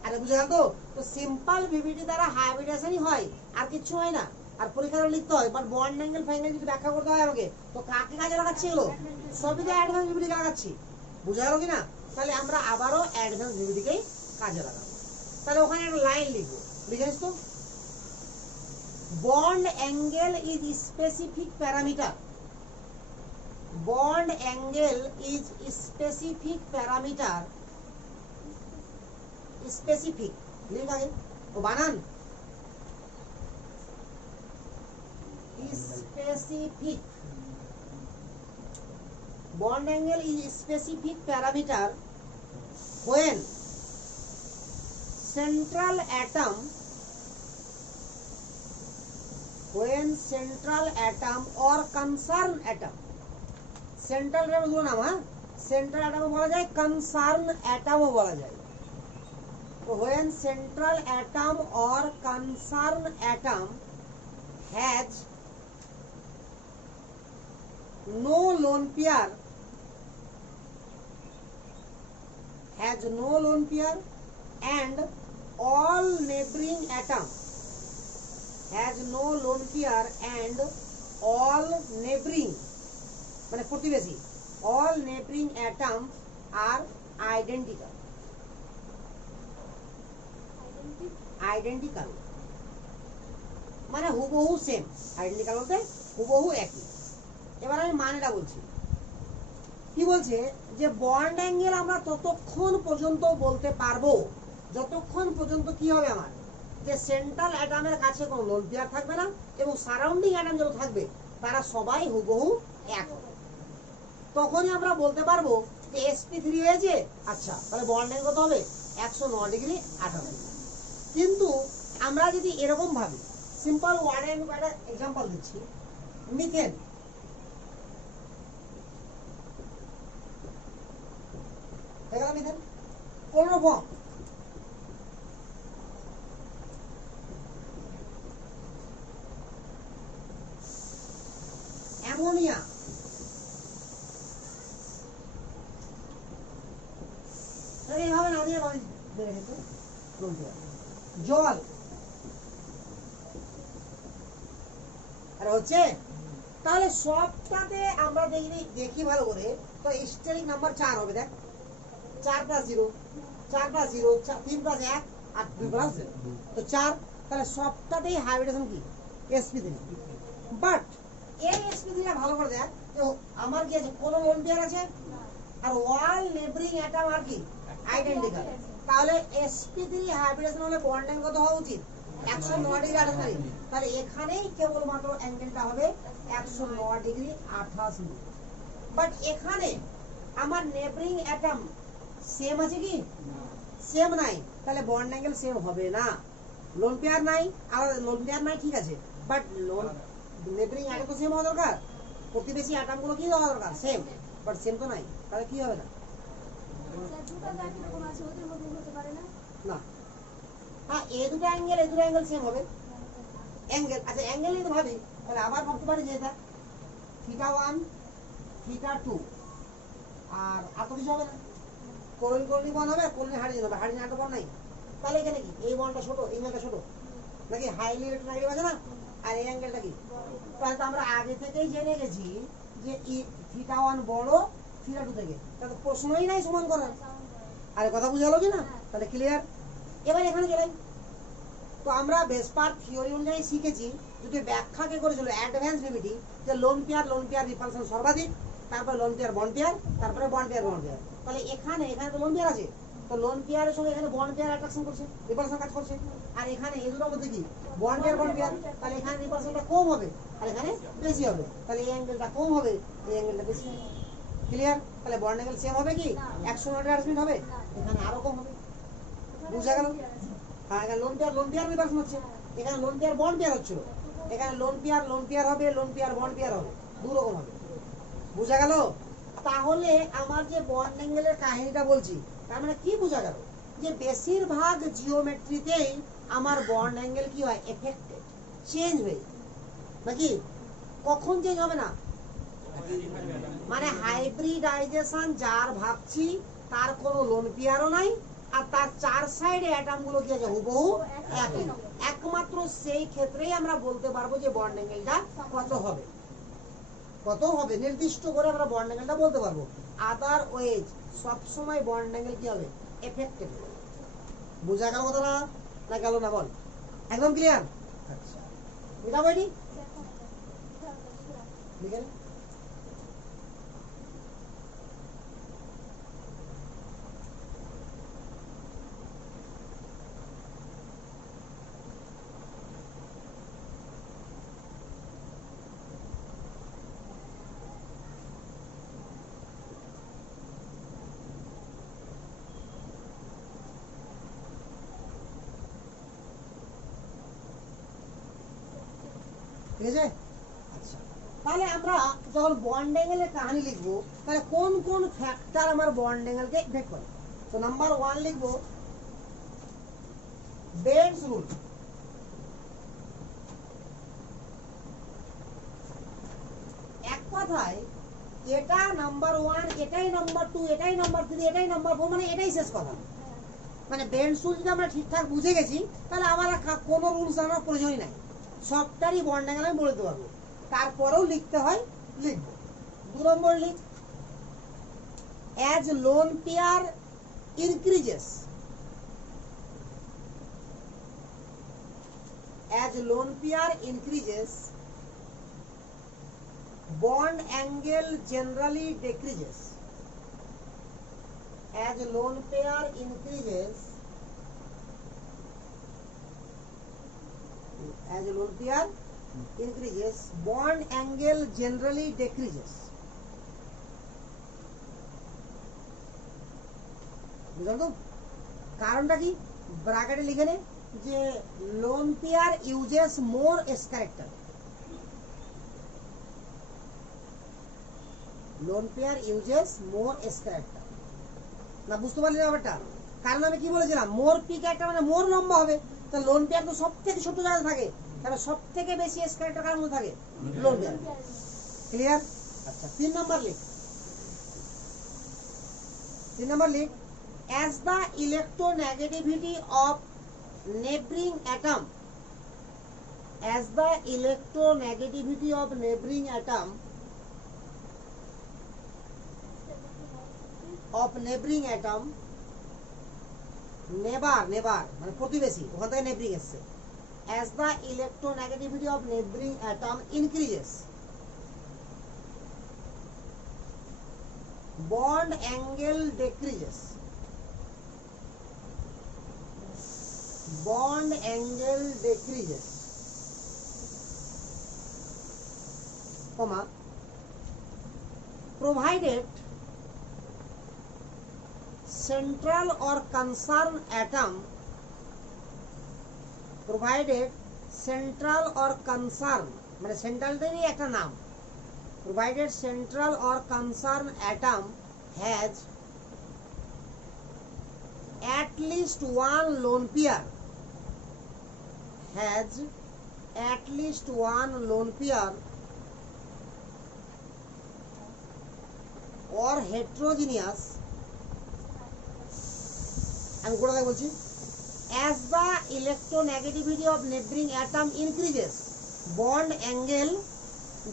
আরে বুঝে গেল তো? তো সিম্পল ভিভিটি দ্বারা হাইব্রিডেশনই হয়, আর কিছু হয় না। আর পরীক্ষাটা লিখতে হয়, বাট বন্ড অ্যাঙ্গেল ফাইঙ্গেল যদি ব্যাখ্যা করতে হয় আমাকে, তো কাকে কাজে লাগাচ্ছি? এগুলো সবই তো অ্যাডভান্স ভিভিটি লাগাচ্ছি। বুঝা গেল কি না? তাহলে আমরা আবারও অ্যাডভান্স ভিভিটিকেই কাজে লাগাবো। তাহলে ওখানে একটা লাইন লিখবো, লিখেছিস তো? Bond angle is specific parameter. Bond angle is specific parameter. Specific লিখ আগে, ও বানান specific. bond angle is specific parameter when central atom or concerned atom, central atom বলো না, হ্যাঁ central atom বলা যায়, concerned atom বলা যায়। তো when central atom or concerned atom has no lone pair, and all neighboring atom মানে প্রতিবেশী, all neighboring atoms are identical মানে হুবহু সেম। আইডেন্টিক্যাল বলতে হুবহু একই। এবার আমি মানেটা বলছি। কি বলছে? যে বন্ড অ্যাঙ্গেল আমরা ততক্ষণ পর্যন্ত বলতে পারবো যতক্ষণ পর্যন্ত কি হবে আমার, যে সেন্ট্রাল অ্যাটমের কাছে কোনো লোন পেয়ার থাকবে না এবং সারাউন্ডিং অ্যাটম যত থাকবে তারা সবাই হুবহু এক হবে। তখনই আমরা বলতে পারবো যে sp3 হয়েছে। আচ্ছা, তাহলে বন্ড অ্যাঙ্গেল কত হবে? 109 ডিগ্রি 28 ডিগ্রি। কিন্তু আমরা যদি এরকম ভাবি, সিম্পল ওয়ান এন্ড একটা এক্সাম্পল দিচ্ছি, মিথেন। মিথেন ক্লোরোফর্ম, অ্যামোনিয়া, এইভাবে না দিয়ে জল, আর হচ্ছে। তাহলে সবটাতে আমরা দেখি ভালো করে, তো স্টেরিক নাম্বার 4 হবে। দেখ 4 + 0, 4 + 0, 3 + 1 আর 2 + 0, তো 4। তাহলে সবটাতেই হাইব্রিডেশন কি? sp3। বাট এই sp3টা ভালো করে দেখ, তো আমার কি আছে? কোন লোন পেয়ার আছে, আর অল নেইবারিং অ্যাটম আর কি আইডেন্টিক্যাল। তাহলে sp3 হাইব্রিডেশন হলে বন্ড অ্যাঙ্গেল কত হওয়া উচিত? 109 ডিগ্রি 28 ডিগ্রি। তাহলে এখানেই কেবলমাত্র অ্যাঙ্গেলটা হবে 109 ডিগ্রি 28 ডিগ্রি। বাট এখানে আমার নেইবারিং অ্যাটম সেম আছে কি? সেম নাই, তাহলে বন্ড অ্যাঙ্গেল সেম হবে না। লোন পেয়ার নাই, আর লোন পেয়ার নাই ঠিক আছে, বাট লোন নেইবারিং অ্যাটম তো সেম হওয়া দরকার। প্রতিবেশী অ্যাটমগুলো কি হওয়া দরকার? সেম, বাট সেম তো নাই, তাহলে কি হবে না? না, হ্যাঁ এই দুটো অ্যাঙ্গেল সেম হবে। অ্যাঙ্গেল, আচ্ছা অ্যাঙ্গেল নিয়ে ভাবি, তাহলে আবার ভাবতে পারি যে এটা θ1 θ2 আর তো কিছু হবে না। কোলন কোলনি বন হবে, কোলনি হাইড্রোজেন হবে, হাইড্রোজেন একটা বন নাই। তাহলে এখানে কি এই বনটা ছোট, এই বনটা ছোট নাকি? হাইলি ইলেকট্রোনেগেটিভ আছে না, আর এই অ্যাঙ্গেলটা কি? তাহলে তো আমরা আগে থেকেই জেনে গেছি যে θ1 বড় θ2 থেকে, তাহলে প্রশ্নই নাই সমান করার। আরে কথা বুঝা গেল কি না? তাহলে ক্লিয়ার। এবার এখানে চলে, তো আমরা ভেসপার থিওরি অনুযায়ী শিখেছি, যদি ব্যাখ্যা কে করেছিল অ্যাডভান্স ভিভিটি, যে লোন পেয়ার রিপালশন সর্বাধিক, তারপরে লোন পেয়ার বন্ড পেয়ার, তারপরে বন্ড পেয়ার। তাহলে এখানে তো লোন পেয়ার আছে, তো লোন পেয়ারের সঙ্গে এখানে বন্ড পেয়ার অ্যাট্রাকশন করছে, রিপালশন কাজ করছে। আর এখানে এই দুটোর মধ্যে কি বন্ড পেয়ার, তাহলে এখানে রিপালশনটা কম হবে আর এখানে বেশি হবে। তাহলে এই অ্যাঙ্গেলটা কম হবে, এই অ্যাঙ্গেলটা বেশি হবে। ক্লিয়ার? তাহলে বন্ড অ্যাঙ্গেল সেম হবে কি? 109 হবে, এখানে আরো কম হবে। বুঝা গেল? হ্যাঁ, এখানে লোন পেয়ার রিপালশন হচ্ছে, এখানে লোন পেয়ার বন্ড পেয়ার হচ্ছিল। এখানে লোন পেয়ার হবে, লোন পেয়ার বন্ড পেয়ার হবে, দু রকম হবে। বুঝা গেল? তাহলে আমার যে বন্ড অ্যাঙ্গেলের কাহিনীটা বলছি, তার মানে কি বোঝা গেল? যে বেশিরভাগ জিওমেট্রিতেই আমার বন্ড অ্যাঙ্গেল কি হয়? এফেক্টেড, চেঞ্জ হয়ে যায়। নাকি? কখন চেঞ্জ হবে না? মানে হাইব্রিডাইজেশন যার ভাবছি তার কোনো লোন পেয়ারও নাই, আর তার চার সাইডে অ্যাটম গুলো কি আছে? হুবহু একই। একমাত্র সেই ক্ষেত্রেই আমরা বলতে পারবো যে বন্ড অ্যাঙ্গেলটা কত হবে, কত হবে নির্দিষ্ট করে আমরা বন্ড অ্যাঙ্গেলটা বলতে পারবো। আদারওয়াইজ সব সময় বন্ড অ্যাঙ্গেল কি হবে? এফেক্টেড। বুঝা গেল কথাটা না গেল না বল? একদম ক্লিয়ার? আচ্ছা, এটা বইনি লিখে নে। ঠিক আছে? আচ্ছা, তাহলে আমরা যখন বন্ড অ্যাঙ্গেলের কাহিনী লিখবো, তাহলে কোন কোন ফ্যাক্টর আমার বন্ড অ্যাঙ্গেলকে ইফেক্ট করে? তো নাম্বার 1 লিখবো বেন্স রুল। এক কথায় এটা নাম্বার 1, এটাই নাম্বার 2, এটাই নাম্বার 3, এটাই নাম্বার 4, মানে এটাই শেষ কথা। মানে বেন্স রুল যদি আমরা ঠিকঠাক বুঝে গেছি, তাহলে আমার কোনো রুলস আমার প্রয়োজনই নাই, সবটারই বন্ড অ্যাঙ্গেল আমি বলে দিতে পারবো। তারপরেও লিখতে হয়, লিখবো। 2 নম্বর লিখ, as lone pair increases, as lone pair increases, bond angle generally decreases. As lone pair increases, as lone pair increases, bond angle generally decreases. বুঝলাম তো? কারণটা কি? ব্র্যাকেটে লিখে নে যে lone pair uses more S character, lone pair uses more S character. না বুঝতে পারলি না ব্যাপারটা? কারণ আমি কি বলেছিলাম, মোর পি ক্যারেক্টার মানে মোর লম্বা হবে। তা লোন পেয়ার তো সব থেকে ছোট জায়গায় থাকে, তাহলে সব থেকে বেশি এস ক্যারেক্টার কার মধ্যে থাকে? Lone pair. ক্লিয়ার? আচ্ছা, 3 নম্বর লিখ, 3 নম্বর লিখ, as the electronegativity of neighboring atom, as the electronegativity of neighboring atom, of neighboring atom, নেবার মানে প্রতিবেশী, ওখান থেকে নেইবারিং এসছে। as the electronegativity of neighboring atom increases, bond angle decreases, bond angle decreases, comma, provided central or concerned atom, provided central or concerned মানে সেন্ট্রালটারই একটা নাম, provided central or concerned atom has at least one lone pair, has at least one lone pair or heterogeneous, আমি কোথায় বলছি, as the electronegativity of neighboring atom increases, bond angle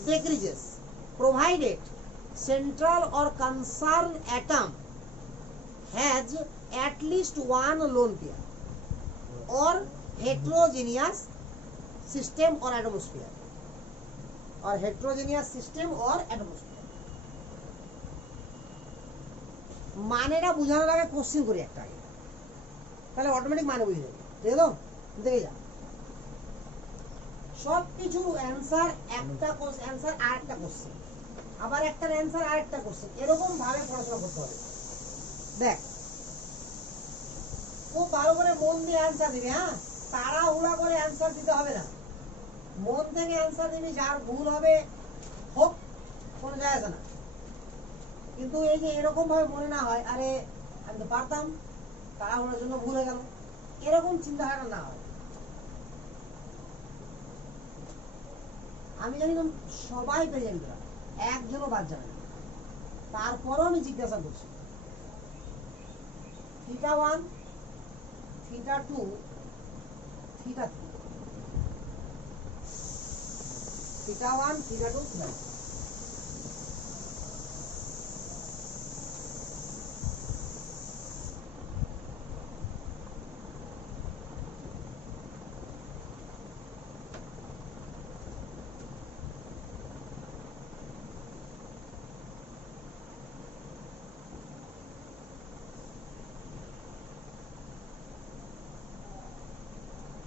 decreases, provided central or concerned atom has at least one lone pair or heterogeneous system or atmosphere, or heterogeneous system or atmosphere. মানেটা বোঝানোর আগে question করি একটা, তাহলে automatic মানে বুঝে যাবে। ঠিক আছে? দেখে যা, সব কিছুর অ্যান্সার একটা অ্যান্সার আর একটা কোশ্চেন, আবার একটার অ্যান্সার আর একটা কোশ্চেন, এরকম ভাবে পড়াশোনা করতে হবে। দেখ, খুব ভালো করে মন দিয়ে অ্যান্সার দিবে, হ্যাঁ, তাড়াহুড়া করে অ্যান্সার দিতে হবে না। মন থেকে অ্যান্সার দিবি, যার ভুল হবে হোক, কোনো যায় আসে না। কিন্তু এই যে এরকম ভাবে মনে না হয়, আরে আমি তো পারতাম, তাড়াহুড়োর জন্য ভুল হয়ে গেল, এরকম চিন্তাধারা না হয়। আমি জানি সবাই পেয়ে যাবি, তোরা একজনও বাদ যাবে না। তারপরও আমি জিজ্ঞাসা করছি, θ1, θ2, θ3, θ1, θ2, θ3।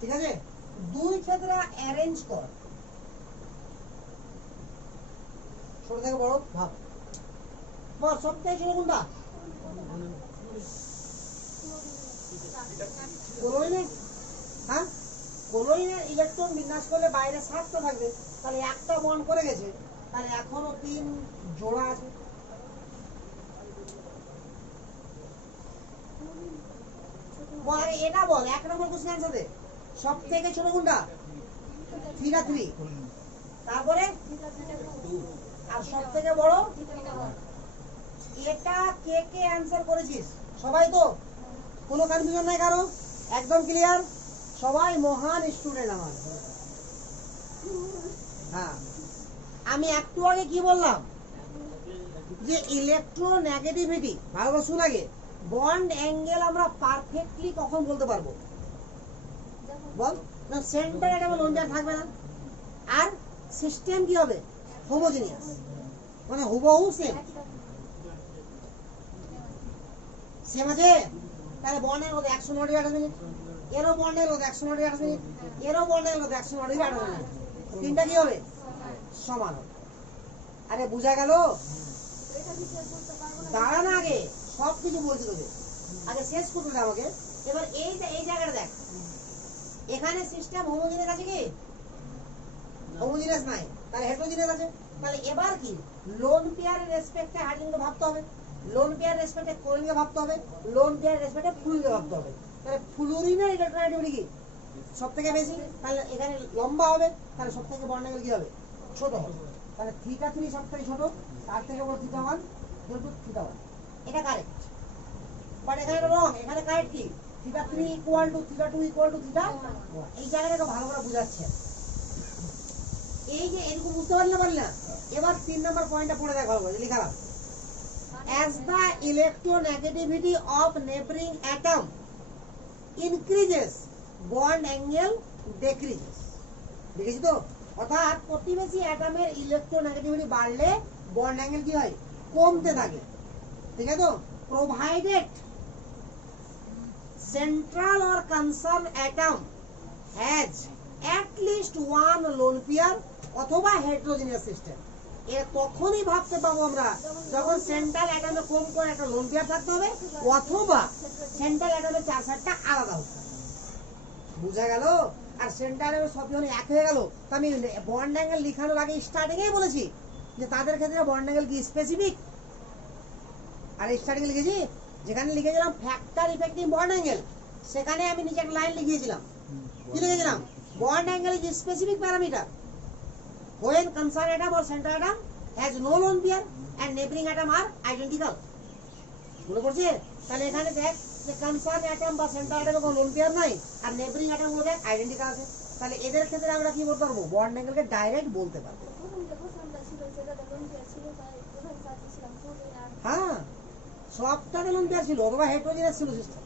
ঠিক আছে, দুই ক্ষেত্রে অ্যারেঞ্জ কর, ছোট থেকে বড় ভাব। বল সবথেকে ছোট কোনটা? ক্লোরিনের। হ্যাঁ, ক্লোরিনের ইলেকট্রন বিন্যাস করলে বাইরে 7টা থাকবে, তাহলে একটা বন্ড করে গেছে, তাহলে এখনো 3 জোড়া আছে। বল এটা বল, 1 নম্বর কোশ্চেন অ্যানসার দে। সব থেকে ছোট কোনটা? θ3। তারপরে আর সব থেকে বড় এটা। কে কে অ্যানসার করেছিস? সবাই তো? কোনো কনফিউশন নাই কারো? একদম ক্লিয়ার? সবাই মহান স্টুডেন্ট আমার। হ্যাঁ, আমি একটু আগে কি বললাম যে ইলেকট্রোনেগেটিভিটি, ভালো শুন আগে, বন্ড অ্যাঙ্গেল আমরা পারফেক্টলি কখন বলতে পারবো? বল না, সেন্টার এটা লোন থাকবে না, আর সিস্টেম কি হবে? হোমোজেনিয়াস, মানে হুবহু সেম। সেম আছে, তাহলে বন্ডের মধ্যে 100 মিনিট, এরও বন্ডের মধ্যে 100 মিনিট, এরও বন্ডের মধ্যে 100 মিনিট, তিনটা কি হবে? সমান হবে। আরে বুঝা গেল? দাঁড়া না, আগে সব কিছু বলছি তোকে, আগে শেষ করতে দে আমাকে। এবার এই জায়গাটা দেখ, এখানে সিস্টেম হোমোজেনিয়াস আছে কি? হোমোজেনিয়াস নাই, তাহলে হেটেরোজেনিয়াস আছে। তাহলে এবার কি, লোন পেয়ারের রেসপেক্টে হাইড্রোজেনকে ভাবতে হবে, লোন পেয়ার রেসপেক্টে ক্লোরিনকে ভাবতে হবে, লোন পেয়ার রেসপেক্টে ফ্লুরিনকে ভাবতে হবে। তাহলে ফ্লুরিনের ইলেকট্রোনেগেটিভিটি কি? সবথেকে বেশি, তাহলে এখানে লম্বা হবে, তাহলে সবথেকে বন্ড অ্যাঙ্গেল কি হবে? ছোট হবে। তাহলে θ3 সবথেকে ছোট, তার থেকে বড় θ1, θ1। এটা কারেক্ট। বাট এখানে রং, এখানে কারেক্ট কি? θ3 ইকুয়াল টু θ2 ইকুয়াল টু θ1। এই জায়গাটাকে ভালো করে বুঝাচ্ছে। এই যে এটুকু বুঝতে পারলি না? এবার 3 নাম্বার পয়েন্টটা পড়ে দেখ ভালো করে, লিখালাম। As the electronegativity of neighboring atom increases, bond angle decreases. দেখেছি তো? অর্থাৎ প্রতিবেশী অ্যাটমের ইলেকট্রোনেগেটিভিটি বাড়লে বন্ড অ্যাঙ্গেল কি হয়? কমতে থাকে। ঠিক আছে তো? Provided central or concerned atom has at least one lone pair অথবা heterogeneous system. এর তখনই ভাবতে পাবো আমরা যখন সেন্ট্রাল অ্যাটমে কম করে একটা লোন পেয়ার থাকতে হবে, অথবা সেন্ট্রাল অ্যাটমের 4-7টা আলাদা হতে হবে। বুঝা গেল? আর সেন্ট্রাল অ্যাটমের সব যখন এক হয়ে গেল, তো আমি বন্ড অ্যাঙ্গেল লিখানোর আগে স্টার্টিংয়েই বলেছি যে তাদের ক্ষেত্রে বন্ড অ্যাঙ্গেল কি স্পেসিফিক। আর স্টার্টিং লিখেছি, যেখানে লিখেছিলাম ফ্যাক্টর ইফেক্টিভ বন্ড অ্যাঙ্গেল, সেখানে আমি নিচে একটা লাইন লিখিয়েছিলাম। কি লিখেছিলাম? Bond angle is specific parameter when concerned atom or central atom has no lone pair and neighboring atom are identical. মনে পড়ছে? তাহলে এখানে দেখ যে কনসার্ন অ্যাটম বা সেন্ট্রাল অ্যাটমে কোনো লোন পেয়ার নাই, আর নেইবারিং অ্যাটম গুলো দেখ আইডেন্টিক্যাল আছে। তাহলে এদের ক্ষেত্রে আমরা কি বলতে পারবো? বন্ড অ্যাঙ্গেলকে ডাইরেক্ট বলতে পারবো। হ্যাঁ, সবটাতে লোন পেয়ার ছিল, অথবা হেটেরোজেনাস ছিল সিস্টেম।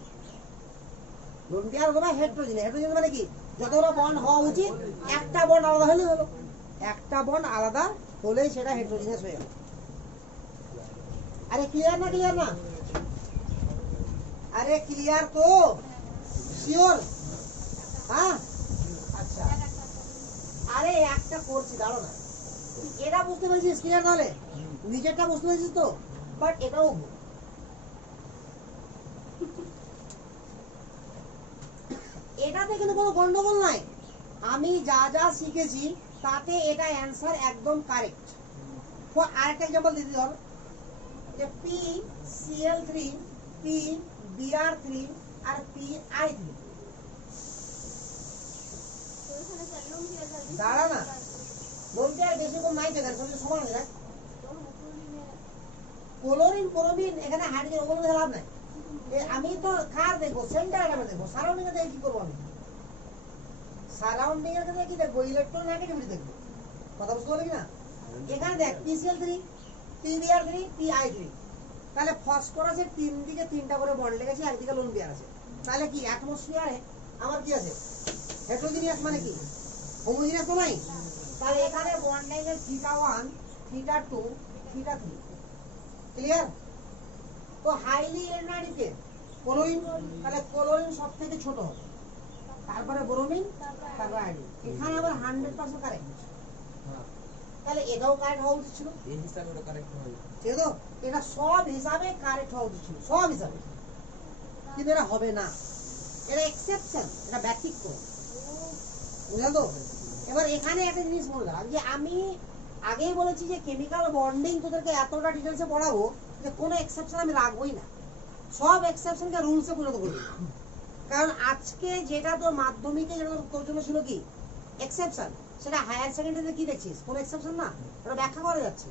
লোন পেয়ার অথবা হেটেরোজেনাস। হেটেরোজেনাস মানে কি? যতগুলো বন্ড হওয়া উচিত, একটা বন্ড আলাদা হলে হলো। একটা বন্ড আলাদা হলেই সেটা হেটেরোজেনাস হয়ে গেল। আরে ক্লিয়ার না? ক্লিয়ার না? আরে ক্লিয়ার তো? শিওর? হ্যাঁ, আচ্ছা। আরে একটা করছি, দাঁড়ো না। এটা বুঝতে পেরেছিস? ক্লিয়ার? তাহলে নিচেরটা বুঝতে পেরেছিস তো? বাট এটাও এটাতে কিন্তু কোনো গন্ডগোল নাই। আমি যা যা শিখেছি তাতে এটা অ্যান্সার একদম কারেক্ট। আরেকটা এক্সাম্পল দিতে হবে যে PCl3 PBr3 আর PI3। দাঁড়া না, বলতে আর বেশি কম নাই তো, এখানে সবচেয়ে সমান আছে। ক্লোরিন ব্রোমিন এখানে হাইড্রোজেন ওগুলো দেখে লাভ নাই। আমি তো কার দেখবো, সেন্টারটা দেখবো, সারাউন্ডিং এ দেখে কি করবো আমি? সারাউন্ডিং এর কাছে কি দেখবো? ইলেকট্রন নেগেটিভিটি দেখবো। কথা বুঝতে পারলি না? এখানে দেখ PCl3 PBr3 PI3, তাহলে ফসফরাসের তিন দিকে তিনটা করে বন্ড লেগেছে, একদিকে লোন পেয়ার আছে। তাহলে কি অ্যাটমসফিয়ারে আমার কি আছে? হেটেরোজিনিয়াস মানে কি? হোমোজিনিয়াস তো নাই। তাহলে এখানে বন্ড অ্যাঙ্গেল θ1 θ2 θ3। ক্লিয়ার? তো হাইলি এনার্জিতে ক্লোরিন, তাহলে ক্লোরিন সবথেকে ছোট হবে, তারপরে ব্রোমিন, তারপরে আয়োডিন। এখানে আবার 100% কারেক্ট। তাহলে এটাও কারেক্ট হওয়া উচিত ছিল, এই হিসাবে এটা কারেক্ট হবে। ঠিক আছে? এটা সব হিসাবে কারেক্ট হওয়া উচিত ছিল, সব হিসাবে। কিন্তু এটা হবে না, এটা এক্সেপশন, এটা ব্যতিক্রম। বুঝলেন তো? এবার এখানে একটা জিনিস মনে রাখ যে আমি আগেই বলেছি যে কেমিক্যাল বন্ডিং তোদেরকে এতটা ডিটেলসে পড়াবো যে কোনো এক্সেপশন আমি রাখবোই না, সব এক্সেপশনকে রুলসে পরিণত করবো। কারণ আজকে যেটা তোর মাধ্যমিকে যেটা তোর জন্য ছিল কি এক্সেপশন, সেটা হায়ার সেকেন্ডারিতে কি দেখছিস? কোনো এক্সেপশন না, এটা ব্যাখ্যা করা যাচ্ছে।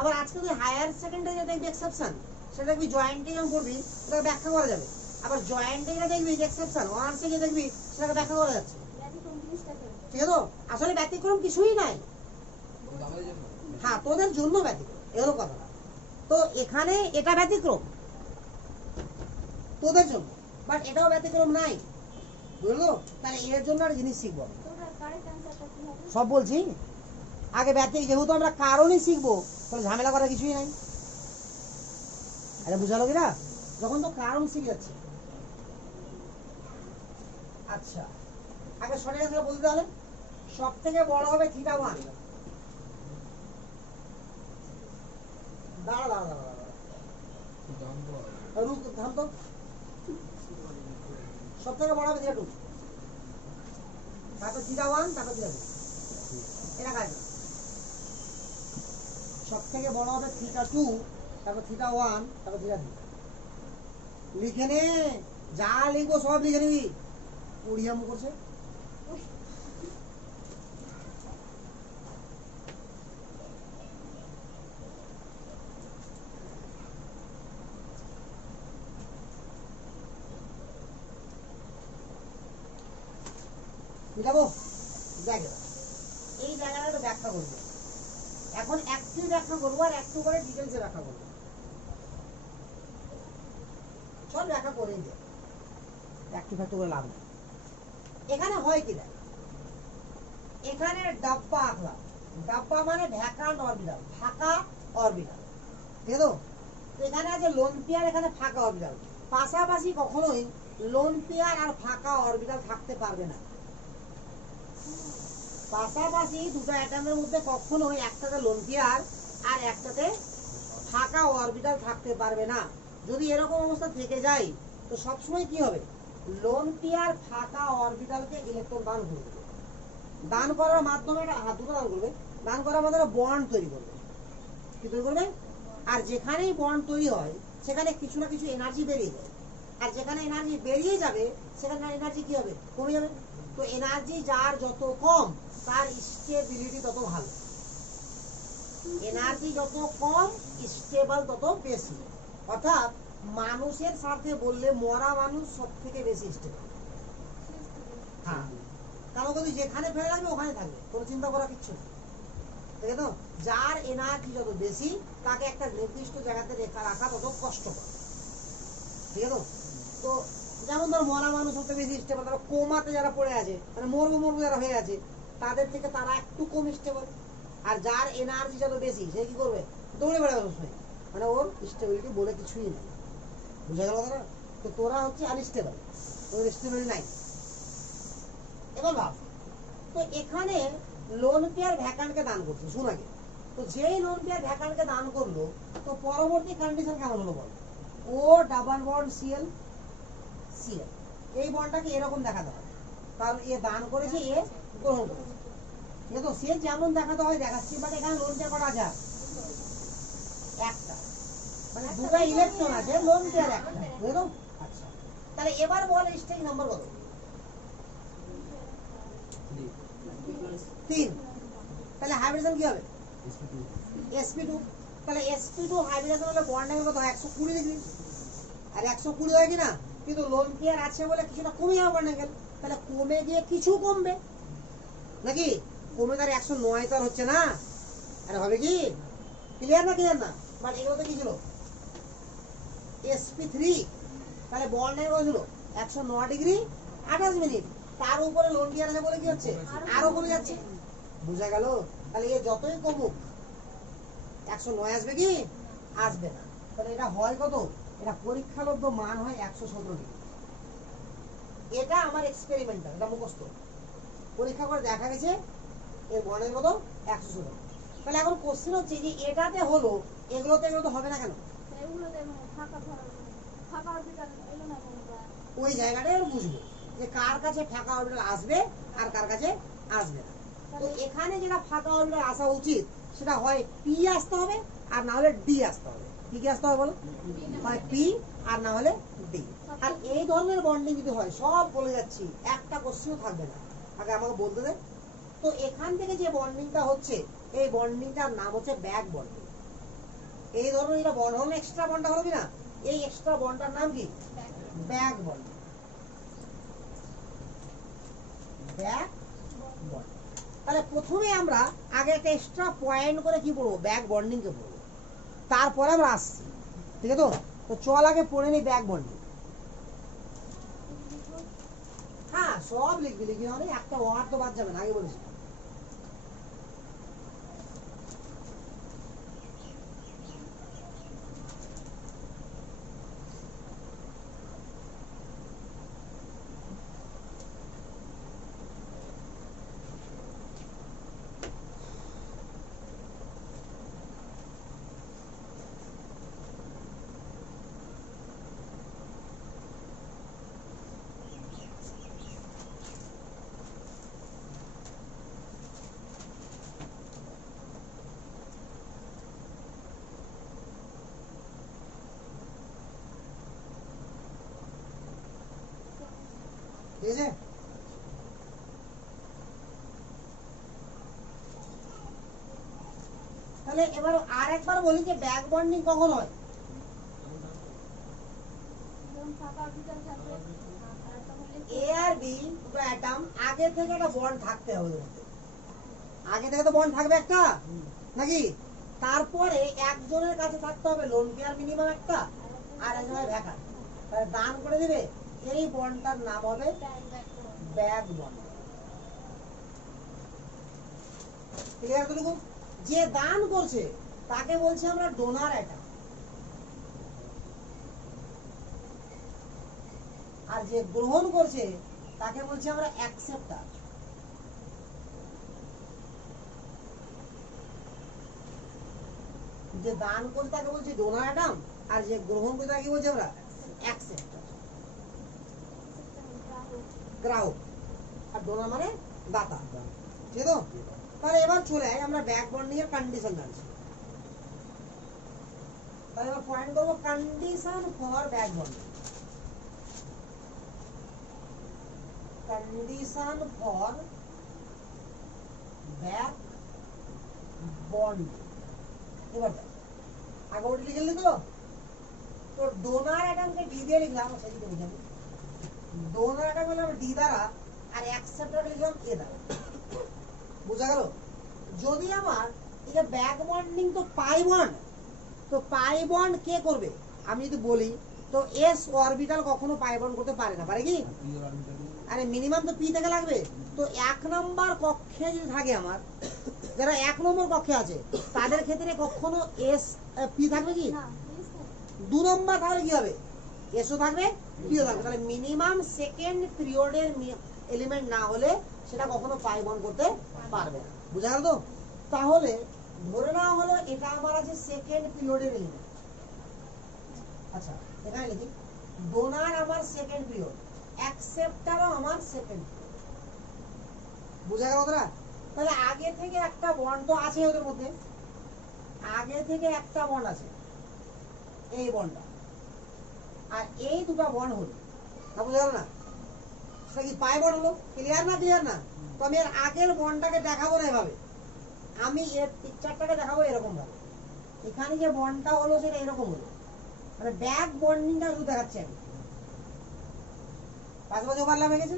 আবার আজকে তুই হায়ার সেকেন্ডারি দেখবি এক্সেপশন, সেটা দেখবি জয়েন্টে যখন পড়বি সেটা ব্যাখ্যা করা যাবে। আবার জয়েন্টে যেটা দেখবি যে এক্সেপশন, অনার্সে যে দেখবি সেটাকে ব্যাখ্যা করা যাচ্ছে। ঠিক আছে? আসলে ব্যতিক্রম কিছুই নাই। হ্যাঁ, তোদের জন্য ব্যতিক্রম, এরও কথা। তো এখানে এটা ব্যতিক্রম তোদের জন্য, বাট এটাও ব্যতিক্রম নাই। বুঝলো? তাহলে এর জন্য একটা জিনিস শিখবো, সব বলছি আগে যেহেতু আমরা কারণই শিখবো, তাহলে ঝামেলা করার কিছুই নাই। আরে বুঝালো কিনা? যখন তো কারণ শিখে যাচ্ছে। আচ্ছা, আগে সঠিক অ্যান্সার বলতে হবে। সব থেকে বড় হবে θ1। দাঁড়া দাঁড়া দাঁড়া রুক, থাম তো। সব থেকে বড় হবে θ2, তারপর θ1, তারপর θ2। এটা কাজ। সব থেকে বড় হবে θ2, তারপর θ1, তারপর θ3। লিখে নে, যা লিখবো সব লিখে নিবি। উড়িয়া মুখ করছে। বুঝাবো? দেখ এই জায়গাটা ব্যাখ্যা করবো এখন, একটু ব্যাখ্যা করবো আর একটু করে ডিটেলসে ব্যাখ্যা করবো। সব ব্যাখ্যা করেই দেয়, একটু ফ্যাক্টু করে লাভ নেই। এখানে হয় কি দেখ, এখানে ডাব্বা আঁকলাম। ডাব্বা মানে ভ্যাকান্ট অরবিটাল, ফাঁকা অরবিটাল। ঠিক আছে? এখানে আছে লোন পেয়ার, এখানে ফাঁকা অরবিটাল। পাশাপাশি কখনোই লোন পেয়ার আর ফাঁকা অরবিটাল থাকতে পারবে না। পাশাপাশি দুটো অ্যাটমের মধ্যে কখনোই একটাতে লোন পেয়ার আর একটাতে ফাঁকা অরবিটাল থাকতে পারবে না। যদি এরকম অবস্থা থেকে যায় তো সবসময় কি হবে? লোন পেয়ার ফাঁকা অরবিটালকে ইলেকট্রন দান করবে। দান করার মাধ্যমে দুটো দান করবে, দান করার মাধ্যমে বন্ড তৈরি করবে। কি তৈরি করবে? আর যেখানেই বন্ড তৈরি হয় সেখানে কিছু না কিছু এনার্জি বেরিয়ে যায়, আর যেখানে এনার্জি বেরিয়ে যাবে সেখানে এনার্জি কি হবে? কমে যাবে। তো এনার্জি যার যত কম তার স্টেবিলিটি তত ভালো। এনার্জি যত কম স্টেবল তত বেশি। অর্থাৎ মানুষের সাথে বললে মরা মানুষ সব থেকে বেশি স্টেবল। হ্যাঁ, কারণ যদি যেখানে ফেলে রাখবে ওখানে থাকবে, কোনো চিন্তা করা কিচ্ছু নেই। ঠিক আছে? যার এনার্জি যত বেশি তাকে একটা নির্দিষ্ট জায়গাতে রাখা তত কষ্টকর। ঠিক আছে? তো যেমন ধর মরা মানুষ হতে বেশি স্টেবল, তারা কোমাতে যারা পড়ে আছে, মানে মরবো যারা হয়ে আছে, তাদের থেকে তারা একটু কম স্টেবল। আর যার এনার্জি যত বেশি সে কি করবে? দৌড়ে বেড়াবে সবসময়, মানে ওর স্টেবিলিটি বলে কিছুই নেই। বুঝা গেল কথাটা? তো তোরা হচ্ছে আনস্টেবল, তোর স্টেবিলিটি নাই। এবার ভাব, তো এখানে লোন পেয়ার ভ্যাকান্টকে দান করছে। শুন আগে, তো যেই লোন পেয়ার ভ্যাকান্টকে দান করলো তো পরবর্তী কন্ডিশন কেমন হলো বল? O double bond CL CL, এই বন্ডটাকে এরকম দেখা দেয়। কারণ এ দান করেছে, এ গ্রহণ করেছে। ঠিক আছে, সে যেমন দেখাতে হয় দেখাচ্ছি, বাট এখানে লোন পেয়ার কটা আছে? একটা, মানে দুটো ইলেকট্রন আছে, লোন পেয়ার একটা, বুঝলো? আচ্ছা, তাহলে এবার বল স্টেজ নাম্বার কত? 3। তাহলে হাইব্রিডেশন কি হবে? sp2। তাহলে sp2 হাইব্রিডেশন হলে বন্ড অ্যাঙ্গেল কত হয়? 120 ডিগ্রি। আর 120 হয় কিনা? কিন্তু লোন পেয়ার আছে বলে কিছুটা কমে যাবে বন্ড অ্যাঙ্গেল, তাহলে কমে গিয়ে কিছু কমবে নাকি? কমে তার 109 তো আর হচ্ছে না, আরে হবে কি? ক্লিয়ার না? ক্লিয়ার না? বাট এগুলো তো কি ছিল? sp3। তাহলে বন্ড অ্যাঙ্গেল ছিল 109 ডিগ্রি 28 মিনিট। তার উপরে লোন পেয়ার আছে বলে কি হচ্ছে? আরো কমে যাচ্ছে। বুঝা গেল? তাহলে এ যতই কমুক 109 আসবে কি? আসবে না। তাহলে এটা হয় কত? এটা পরীক্ষালব্ধ মান হয় 117 ডিগ্রি। এটা আমার এক্সপেরিমেন্টাল, এটা মুখস্থ, পরীক্ষা করে দেখা গেছে এর বর্ণের কত? 117। তাহলে এখন কোশ্চেন হচ্ছে যে এটাতে হলো, এগুলোতে তো হবে না কেন? ওই জায়গাটাই আমরা বুঝবো যে কার কাছে ফাঁকা অরবিটাল আসবে আর কার কাছে আসবে না। তো এখানে যেটা ফাঁকা অরবিটাল আসা উচিত সেটা হয় পি আসতে হবে আর না হলে ডি আসতে হবে। কি কি আসতে হবে বলো? হয় পি আর না হলে ডি। আর এই ধরনের বন্ডিং যদি হয়, সব বলে যাচ্ছি, একটা কোশ্চেনও থাকবে না, আগে আমাকে বলতে দে। তো এখান থেকে যে বন্ডিংটা হচ্ছে, এই বন্ডিংটার নাম হচ্ছে ব্যাক বন্ডিং। এই ধরনের এটা বন্ড হলো, এক্সট্রা বন্ডটা হলো কিনা, এই এক্সট্রা বন্ডটার নাম কি? Back bond. Back bond. তাহলে প্রথমে আমরা আগে একটা এক্সট্রা পয়েন্ট করে কি পড়বো? ব্যাক বন্ডিং কে পড়বো, তারপরে আমরা আসছি। ঠিক আছে? তো চল আগে পড়ে নি ব্যাক বন্ডিং। হ্যাঁ, সব লিখবি, লিখবি মানে একটা ওয়ার্ড তো বাদ যাবে না, আগে বলেছি। ঠিক আছে? তাহলে এবার আর একবার বলি যে ব্যাক বন্ডিং কখন হয়? এ আর বি দুটো অ্যাটম, আগে থেকে একটা বন্ড থাকতে হবে, আগে থেকে তো বন্ড থাকবে একটা নাকি? তারপরে একজনের কাছে থাকতে হবে লোন পেয়ার মিনিমাম একটা, আর একজনের ভ্যাকার, তাহলে দান করে দিবে, এই বন্ডটার নাম হবে ব্যাক বন্ড। ক্লিয়ার তো? যে দান করছে তাকে বলছি আমরা ডোনার অ্যাটম, আর যে গ্রহণ করছে তাকে বলছি আমরা অ্যাকসেপ্টার। যে দান করছে তাকে বলছি ডোনার অ্যাটম, আর যে গ্রহণ করছে তাকে বলছি আমরা অ্যাকসেপ্টার, গ্রাহক। আর ডোনার মানে দাতা। ঠিক তো? তাহলে এবার চলে আয় আমরা ব্যাক বন্ডিং এর কন্ডিশন জানছি। তাহলে এবার পয়েন্ট করবো condition for back bonding. condition for back bonding। এবার আগে ওটা লিখে নিলি তো ডোনার অ্যাটমকে ডি দিয়ে লিখলাম, সেদিকে লিখলাম ডোনার অ্যাটম হলো ডি দ্বারা, আর অ্যাকসেপ্টরকে লিখলাম এ দ্বারা। বুঝা গেল? যদি আমার এটা ব্যাক বন্ডিং তো পাই বন্ড, তো পাই বন্ড কে করবে? আমি যদি বলি তো এস অরবিটাল কখনো পাই বন্ড করতে পারে না, পারে কি? আরে মিনিমাম তো পি থেকে লাগবে। তো এক নম্বর কক্ষে যদি থাকে আমার, যারা এক নম্বর কক্ষে আছে তাদের ক্ষেত্রে কখনো এস পি থাকবে কি? দু নম্বর তাহলে কি হবে? এসও থাকবে, পিও থাকবে। তাহলে মিনিমাম সেকেন্ড পিরিয়ডের এলিমেন্ট না হলে সেটা কখনো পাই বন্ড করতে পারবে না। বুঝা গেল তো? তাহলে ধরে নেওয়া হলো এটা আমার আছে সেকেন্ড পিরিয়ডের এলিমেন্ট। আচ্ছা, এখানে লিখি ডোনার আমার সেকেন্ড পিরিয়ড, অ্যাকসেপ্টারও আমার সেকেন্ড পিরিয়ড। বুঝা গেল কথাটা? তাহলে আগে থেকে একটা বন্ড তো আছে ওদের মধ্যে, আগে থেকে একটা বন্ড আছে, এই বন্ডটা, আর এই দুটো বন্ড হলো, না বুঝা গেল না? সেটা কি পাই বন্ড হলো? ক্লিয়ার না? ক্লিয়ার না? তো আমি এর আগের বন্ডটাকে দেখাবো না এভাবে, আমি এর পিকচারটাকে দেখাবো এরকম ভাবে। এখানে যে বন্ডটা হলো সেটা এরকম হলো, মানে ব্যাক বন্ডিংটা শুধু দেখাচ্ছি আমি, পাশাপাশি ওভারল্যাপ হয়ে গেছে,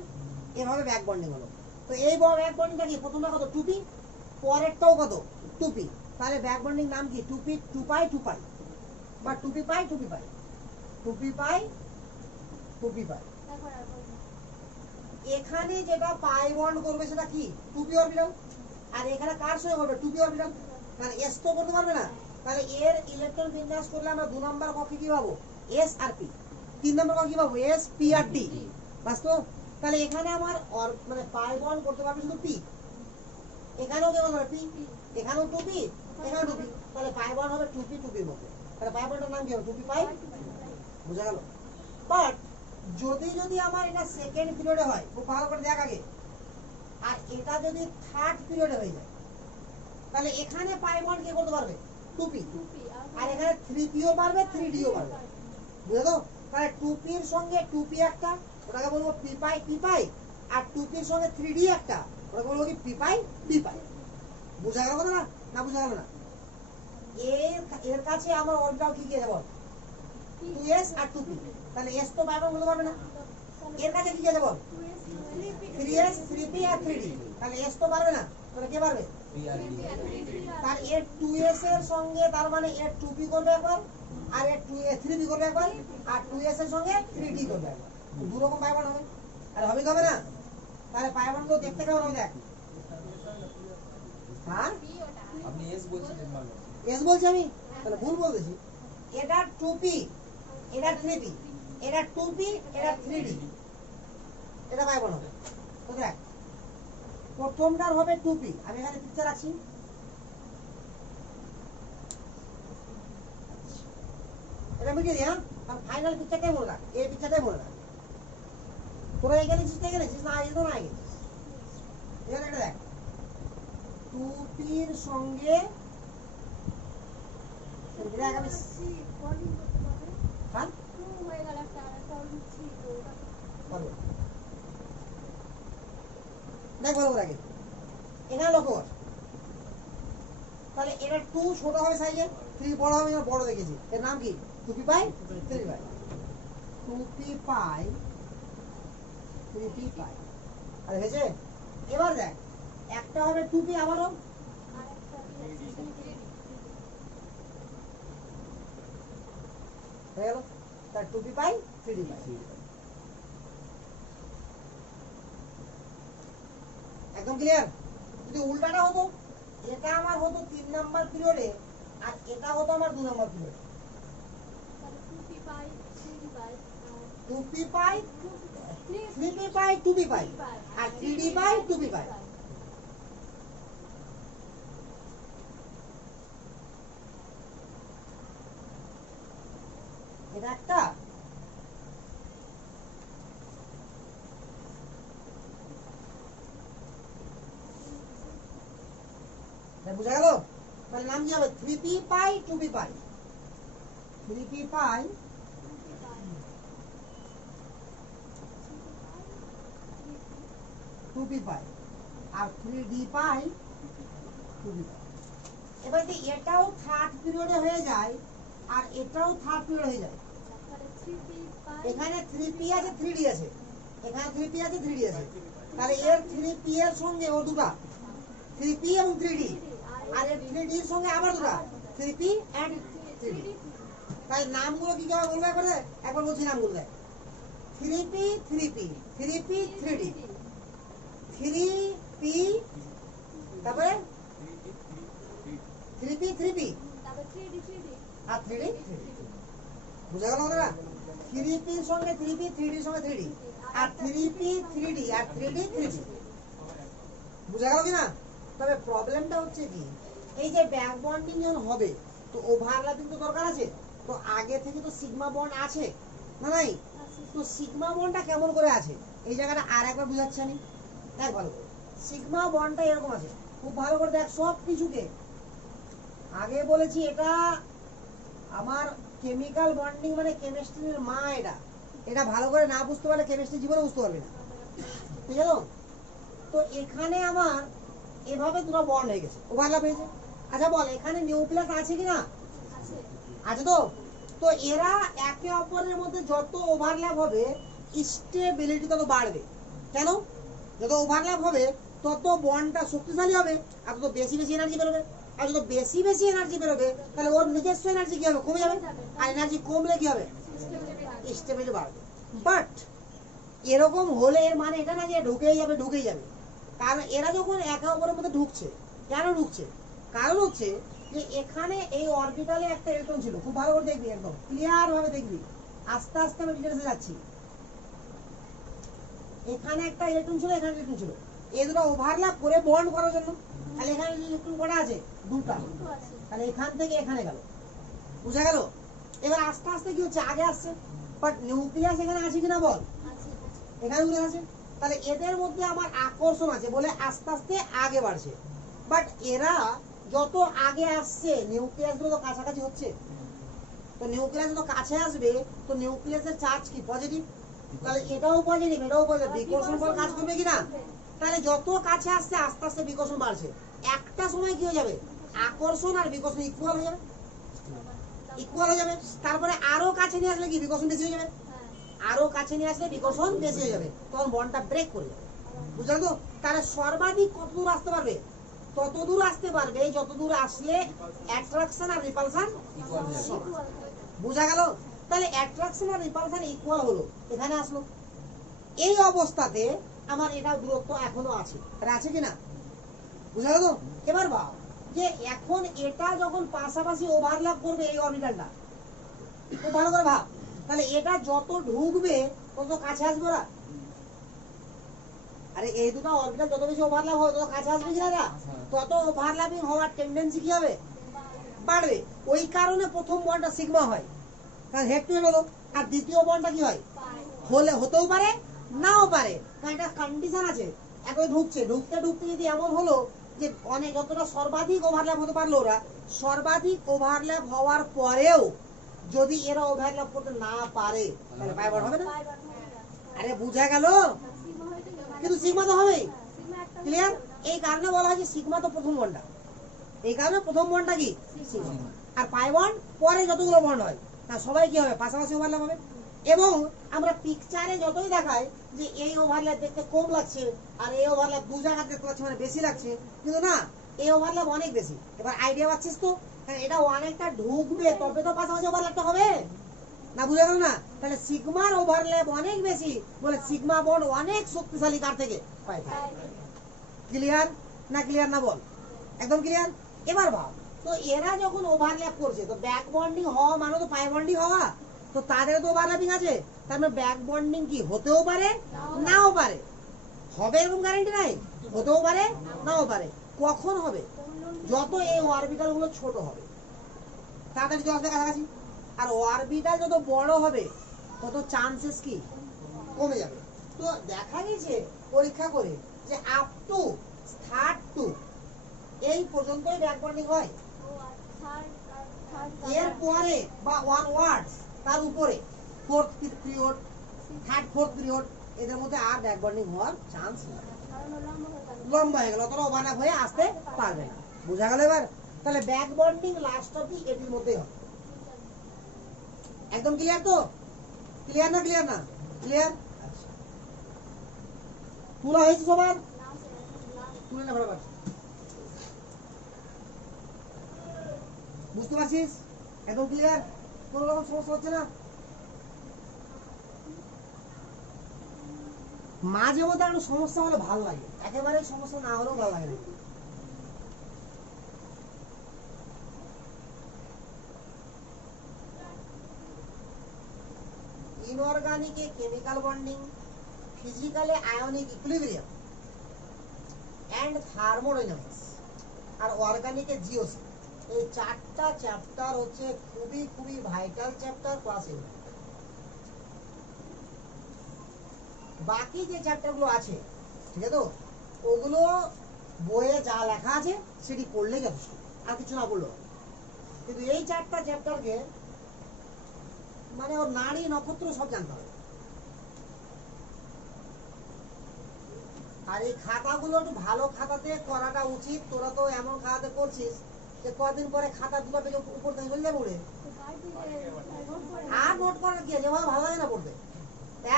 এভাবে ব্যাক বন্ডিং হলো। তো এই ব্যাক বন্ডিংটা কি? প্রথমটা কত? টুপি, পরেরটাও কত? টুপি। তাহলে ব্যাক বন্ডিং নাম কি? টুপি, টুপাই টুপাই, বা টুপি পাই টুপি পাই, টুপি পাই টুপি পাই। এখানে যেটা পাই বন্ড করবে সেটা কি? টুপি অরবিটাল। আর এখানে কার সঙ্গে করবে? টুপি অরবিটাল। মানে এস তো করতে পারবে না, তাহলে এর ইলেকট্রন বিন্যাস করলে আমরা 2 নম্বর কক্ষে কি পাবো? এস আর পি। 3 নম্বর কক্ষে কি পাবো? S P R D. বাস্তব? তাহলে এখানে আমার মানে পাই বন্ড করতে পারবে শুধু পি, এখানেও কেমন হবে? পি, এখানেও টুপি, এখানেও টুপি, তাহলে পাই বন্ড হবে টুপি টুপির মধ্যে। তাহলে পাই বন্ডের নাম কি হবে? টুপি পাই। বুঝা গেল? বাট যদি যদি আমার এটা সেকেন্ড পিরিয়ডে হয়, খুব ভালো করে দেখ আগে, আর এটা যদি থার্ড পিরিয়ডে হয়ে যায়, তাহলে এখানে পাই বন্ড কে করতে পারবে? টুপি। আর এখানে 3পিও পারবে, 3ডিও পারবে। বুঝা তো? তাহলে টুপির সঙ্গে টুপি একটা, ওটাকে বলবো পি পাই পি পাই, আর টুপির সঙ্গে 3ডি একটা, ওটাকে বলবো কি? পি পাই পি পাই। বুঝা গেল কথা না? না বুঝা গেল না? এর কাছে আমার অর্ডার কি কি আছে বল? 2s আর 2p। তাহলে s তো পাই বন্ড করতে পারবে না। এর কাছে কি আছে বল? 3s 3p আর 3d। তাহলে s তো পারবে না, তাহলে কে পারবে? তার এর 2s এর সঙ্গে, তার মানে এর 2p করবে একবার, আর এর 3p করবে একবার, আর 2s এর সঙ্গে 3d করবে একবার। দু রকম পাই বন্ড হবে, আর হবে কি হবে না? তাহলে পাই বন্ড দেখতে কেমন হবে দেখ। হ্যাঁ আপনি এস বলছিলেন মানে এস বলছি আমি, তাহলে ভুল বলতেছি। এটা 2p, এটা 3p, এটা 2p, এটা 3d, এটা পাই বন্ড হবে। তো দেখ, প্রথমটার হবে 2p, আমি এখানে পিকচার রাখছি, এটা মিটিয়ে দিই। হ্যাঁ, আর ফাইনাল পিকচারটাই মনে রাখ, এই পিকচারটাই মনে রাখ। তোরা এখানে গেছিস না? আগে তো না গেছিস। এখানে এটা দেখ, 2pর সঙ্গে দেখ আমি, হ্যাঁ পারবো। দেখ ভালো করে আগে, এখানে লক্ষ্য কর, তাহলে এটা 2 ছোট হবে সাইজে, 3 বড় হবে, বড় দেখেছি। এর নাম কি? 2p পাই 3p পাই, 2p পাই 3p পাই। আর হয়েছে? এবার দেখ, একটা হবে 2p, আবারও হয়ে গেল, তার 2p পাই 3d পাই। একদম ক্লিয়ার? যদি উল্টাটা হতো, এটা আমার হতো 3 নাম্বার পিরিয়ডে, আর এটা হতো আমার 2 নাম্বার পিরিয়ডে। 2p পাই 3p পাই 2p পাই, আর 3d পাই 2p পাই। এটা একটা, বুঝা গেল? তাহলে নাম কি হবে? 3p পাই 2p পাই, 3p পাই 2p পাই, আর 3d পাই 2p পাই। এবার যদি এটাও থার্ড পিরিয়ডে হয়ে যায়, আর এটাও থার্ড পিরিয়ড হয়ে যায়, এখানে 3p আছে 3d আছে, এখানে 3p আছে 3d আছে, তাহলে এর 3p এর সঙ্গে ও দুটা 3p এবং 3d, আর এর 3d এর সঙ্গে আবার দুটা 3p এন্ড 3d। তাই নামগুলো কি করে বলবে একবার? একবার বলছি নামগুলো দেখ, 3p 3p 3p 3d, 3p, তারপরে 3p 3p, আর 3d 3d। বুঝা গেল না? 3p এর সঙ্গে 3p, 3d এর সঙ্গে 3d, আর 3p 3d, আর 3d 3p। বুঝা গেল কি না? তবে প্রবলেমটা হচ্ছে কি, এই যে ব্যাক বন্ডিং যখন হবে, তো ওভারল্যাপিং তো দরকার আছে। তো আগে থেকে তো সিগমা বন্ড আছে না নাই? তো সিগমা বন্ডটা কেমন করে আছে, এই জায়গাটা আর একবার বুঝাচ্ছি আমি, দেখ ভালো করে। সিগমা বন্ডটা এরকম আছে, খুব ভালো করে দেখ সব কিছুকে। আগে বলেছি এটা আমার কেমিক্যাল বন্ডিং মানে কেমিস্ট্রির মা। এটা এটা ভালো করে না বুঝতে পারলে কেমিস্ট্রি জীবনে বুঝতে পারবে না, ঠিক আছে? তো এখানে আমার এভাবে দুটো বন্ড হয়ে গেছে, ওভারল্যাপ হয়েছে। আচ্ছা বল, এখানে নিউক্লিয়াস আছে কি না? আছে তো। তো এরা একে অপরের মধ্যে যত ওভারল্যাপ হবে স্টেবিলিটি তত বাড়বে। কেন? যত ওভারল্যাপ হবে তত বন্ডটা শক্তিশালী হবে, আর তত বেশি বেশি এনার্জি বেরোবে। আর যত বেশি বেশি এনার্জি বেরোবে তাহলে ওর নিজস্ব এনার্জি কি হবে? কমে যাবে। আর এনার্জি কমলে কি হবে? স্টেবিলিটি বাড়বে। বাট এরকম হলে এর মানে এটা না যে ঢুকেই যাবে ঢুকেই যাবে। কারণ এরা যখন একে অপরের মধ্যে ঢুকছে, কেন ঢুকছে? কারণ হচ্ছে যে এখানে এই অরবিটালে একটা ইলেকট্রন ছিল, খুব ভালো করে দেখবি, একদম ক্লিয়ার ভাবে দেখবি। আস্তে আস্তে আমি ডিটেলসে যাচ্ছি। এখানে একটা ইলেকট্রন ছিল, এখানে ইলেকট্রন ছিল, এই দুটো ওভারল্যাপ করে বন্ড করার জন্য। তাহলে এখানে ইলেকট্রন কটা আছে? দুটো। তাহলে এখান থেকে এখানে গেল, বুঝা গেল? এবার আস্তে আস্তে কি হচ্ছে? আগে আসছে, বাট নিউক্লিয়াস এখানে আছে কিনা বল? এখানে উঠে আছে। তাহলে এদের মধ্যে আমার আকর্ষণ আছে বলে আস্তে আস্তে আগে বাড়ছে। বাট এরা যত আগে আসছে নিউক্লিয়াস গুলো তো কাছাকাছি হচ্ছে। তো নিউক্লিয়াস যত কাছে আসবে তো নিউক্লিয়াসের চার্জ কি? পজিটিভ। তাহলে এটাও পজিটিভ এটাও পজিটিভ, বিকর্ষণ বল কাজ করবে কিনা? তাহলে যত কাছে আসছে আস্তে আস্তে বিকর্ষণ বাড়ছে। একটা সময় কি হয়ে যাবে? আকর্ষণ আর বিকর্ষণ ইকুয়াল হয়ে যাবে, ইকুয়াল হয়ে যাবে। তারপরে আরো কাছে নিয়ে আসলে কি বিকর্ষণ বেশি হয়ে যাবে, আরো কাছে নিয়ে আসলে বিকর্ষণ বেশি হয়ে যাবে, তখন বন্ডটা ব্রেক করে যাবে। বুঝলেন তো? তাহলে সর্বাধিক কত দূর আসতে পারবে? তত দূর আসতে পারবে যত দূর আসলে অ্যাট্রাকশন আর রিপালশন সমান। বুঝা গেল? তাহলে অ্যাট্রাকশন আর রিপালশন ইকুয়াল হলো, এখানে আসলো। এই অবস্থাতে আমার এটা দূরত্ব এখনো আছে, আর আছে কিনা? বুঝা গেল? এবার ভাব যে এখন এটা যখন পাশাপাশি ওভারল্যাপ করবে এই অরবিটালটা, খুব ভালো করে ভাব। তাহলে এটা যত ঢুকবে তত কাছে আসবে ওরা। আরে এই দুটো অরবিটাল যত বেশি ওভারল্যাপ হবে তত কাছে আসবে কিনা না? তত ওভারল্যাপিং হওয়ার টেন্ডেন্সি কি হবে? বাড়বে। ওই কারণে প্রথম বন্ডটা সিগমা হয়, কারণ হেড টু হেড হলো। আর দ্বিতীয় বন্ডটা কি হয়? হলে হতেও পারে নাও পারে, কারণ এটা কন্ডিশন আছে। এখন ঢুকছে, ঢুকতে ঢুকতে যদি এমন হলো যে অনেক যতটা সর্বাধিক ওভারল্যাপ হতে পারলো ওরা, সর্বাধিক ওভারল্যাপ হওয়ার পরেও যদি এরা ওভারল্যাপ করতে না পারে তাহলে পাই বন্ড হবে না। আরে বুঝা গেল? কিন্তু সিগমা তো হবেই, ক্লিয়ার? এই কারণে বলা হয় যে সিগমা তো প্রথম বন্ডটা, এই কারণে প্রথম বন্ডটা কি? সিগমা। আর পাই বন্ড পরে যতগুলো বন্ড হয় না সবাই কি হবে? পাশাপাশি ওভারল্যাপ হবে। এবং আমরা পিকচারে যতই দেখাই যে এই ওভারল্যাপ দেখতে কম লাগছে আর এই ওভারল্যাপ দু জায়গা দেখতে পাচ্ছি মানে বেশি লাগছে, কিন্তু না, এই ওভারল্যাপ অনেক বেশি। এবার আইডিয়া পাচ্ছিস তো? হ্যাঁ, এটা অনেকটা ঢুকবে তবে তো পাশাপাশি ওভারল্যাপটা হবে না। বুঝা গেল না? তাহলে সিগমার ওভারল্যাপ অনেক বেশি বলে সিগমা বন্ড অনেক শক্তিশালী কার থেকে? পাই থেকে। ক্লিয়ার না? ক্লিয়ার না বল? একদম ক্লিয়ার। এবার ভাব, তো এরা যখন ওভারল্যাপ করছে তো ব্যাক বন্ডিং হওয়া মানে তো পাই বন্ডিং হওয়া, তো তাদের তো ওভারল্যাপিং আছে, তার মানে ব্যাক বন্ডিং কি হতেও পারে নাও পারে। হবে এরকম গ্যারান্টি নাই, হতেও পারে নাও পারে। কখন হবে? যত এই অরবিটাল গুলো ছোট হবে, তাড়াতাড়ি চলে আসবে কাছাকাছি। আর অরবিটাল যত বড় হবে তত চান্সেস কি? কমে যাবে। তো দেখা গেছে পরীক্ষা করে যে আপ টু থার্ড টু এই পর্যন্তই ব্যাক বন্ডিং হয়। এর পরে বা ওয়ান ওয়ার্ডস তার উপরে fourth period, third fourth period, এদের মধ্যে আর ব্যাক বন্ডিং হওয়ার চান্স নেই, লম্বা হয়ে গেল, অতটা ওভারল্যাপ হয়ে আসতে পারবে না। বুঝা গেল এবার? তাহলে ব্যাক বন্ডিং লাস্ট অবধি এটির মধ্যেই হবে। একদম ক্লিয়ার তো? ক্লিয়ার না? ক্লিয়ার না? ক্লিয়ার? তুলা হয়েছে সবার? তুলে না বরাবর, বুঝতে পারছিস? একদম ক্লিয়ার? কোনো রকম সমস্যা হচ্ছে না? মাঝে মধ্যে একটু সমস্যা হলে ভালো লাগে, একেবারে সমস্যা না হলেও ভালো লাগে না। ইনঅর্গানিকে কেমিক্যাল বন্ডিং, ফিজিক্যালে আয়নিক ইকুইলিব্রিয়াম এন্ড থার্মোডাইনামিক্স, আর অর্গানিকে জিওসি। এই চারটা চ্যাপ্টার হচ্ছে খুবই খুবই ভাইটাল চ্যাপ্টার ক্লাস 8। বাকি যে চ্যাপ্টারগুলো আছে, ঠিক আছে তো, ওগুলো বইয়ে যা লেখা আছে সেটি পড়লেই যথেষ্ট, আর কিছু না বললো। কিন্তু এই চারটা চ্যাপ্টারকে মানে ওর নারী নক্ষত্র সব জানতে হবে। আর এই খাতাগুলো একটু ভালো খাতাতে করাটা উচিত। তোরা তো এমন খাতাতে করছিস যে কদিন পরে খাতা দুটো পেলে উপর থেকে ফেলে যাবে উড়ে। আর নোট করার কি আছে, যেভাবে ভালো লাগে না পড়তে,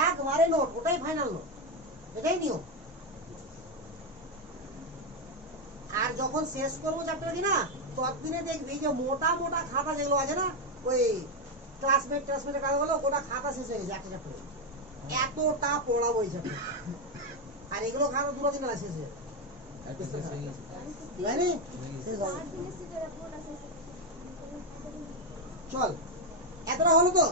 একবারে নোট, ওটাই ফাইনাল নোট, এটাই নিয়ম। আর যখন শেষ করবো চ্যাপ্টার কি না, ততদিনে দেখবি যে মোটা মোটা খাতা যেগুলো আছে না, ওই ক্লাসমেটের খাতাগুলো, ওটা খাতা শেষ হয়ে গেছে একটা চ্যাপ্টারে। এতটা পড়াবো এই চ্যাপ্টার। আর এগুলো খাতা দুটো দিন শেষ হয়ে যাবে। জানি? শেষ হবে। চল, এতটা হলো তো।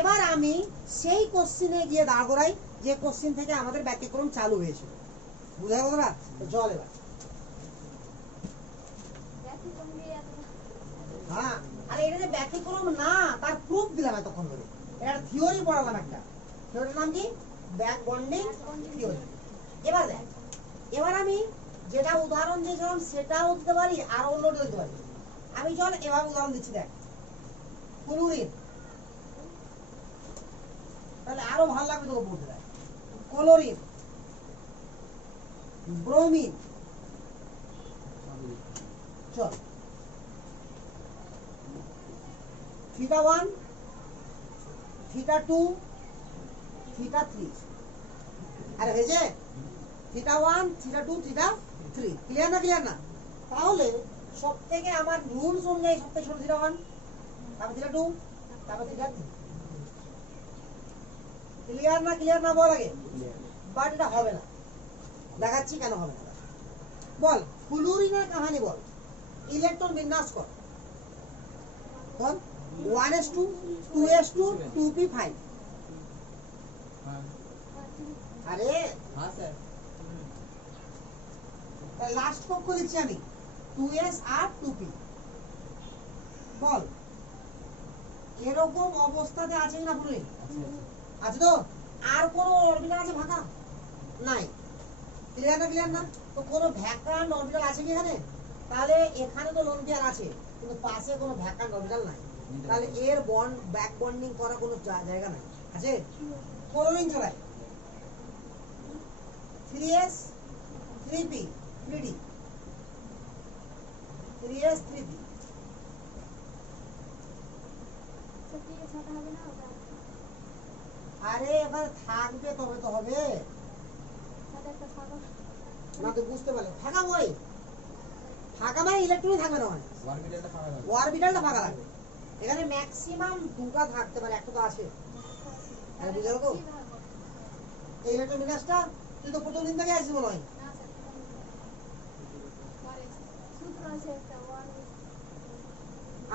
এবার আমি সেই কোশ্চিনে গিয়ে দাঁড় করাই যে কোশ্চিন থেকে আমাদের ব্যতিক্রম চালু হয়েছিল। বুঝা গেল না? চল এবার। হ্যাঁ, আরে এটা যে ব্যতিক্রম না তার প্রুফ দিলাম এতক্ষণ ধরে। এটা থিওরি পড়ালাম একটা। থিওরির নাম কি? Back bonding theory. এবার দেখ, এবার আমি যেটা উদাহরণ দিয়েছিলাম সেটাও দিতে পারি আর অন্যটাও দিতে পারি। আমি চল এভাবে উদাহরণ দিচ্ছি, দেখ। ক্লোরিন, তাহলে আরো ভালো লাগবে তোকে বলতে। দেখ, ক্লোরিন, ব্রোমিন, চল θ1, θ2, θ3। আরে হয়েছে θ1, θ2, θ3, ক্লিয়ার না? ক্লিয়ার না? তাহলে সব থেকে আমার রুলস অনুযায়ী সব থেকে ছোট θ1, তারপর θ2, তারপর θ3। ক্লিয়ার না? ক্লিয়ার না বল আগে। বাট এটা হবে না, দেখাচ্ছি কেন হবে না। বল, ফ্লুরিনের কাহিনী বল, ইলেকট্রন বিন্যাস কর। বল 1s2, 2s2, 2p5। আরে হ্যাঁ স্যার, লাস্ট কক্ষ লিখছি আমি, 2s আর 2p। বল এরকম অবস্থাতে আছে কিনা ফ্লুরিন? আছে তো? আর কোন অরবিটাল আছে ফাঁকা? নাই। ক্লিয়ার না? ক্লিয়ার না? তো কোনো ভ্যাকান্ট অরবিটাল আছে কি এখানে? তাহলে এখানে তো লোন পেয়ার আছে, কিন্তু পাশে কোনো ভ্যাকান্ট অরবিটাল নাই। তাহলে এর বন্ড ব্যাক বন্ডিং করার কোনো জায়গা নাই। আছে? ক্লোরিন চলাই 3s 3p 3d, 3s 3p। আরে এবার থাকবে তবে তো হবে না। তো বুঝতে পারলে ফাঁকা বই, ফাঁকা মানে ইলেকট্রন থাকবে না, মানে অরবিটালটা ফাঁকা থাকবে। অরবিটালটা ফাঁকা থাকবে। এখানে ম্যাক্সিমাম দুটো থাকতে পারে, একটা তো আছে। আরে বুঝে গেল তো? এই ইলেকট্রন বিন্যাসটা তুই তো প্রথম দিন থেকে আসিস মনে হয়।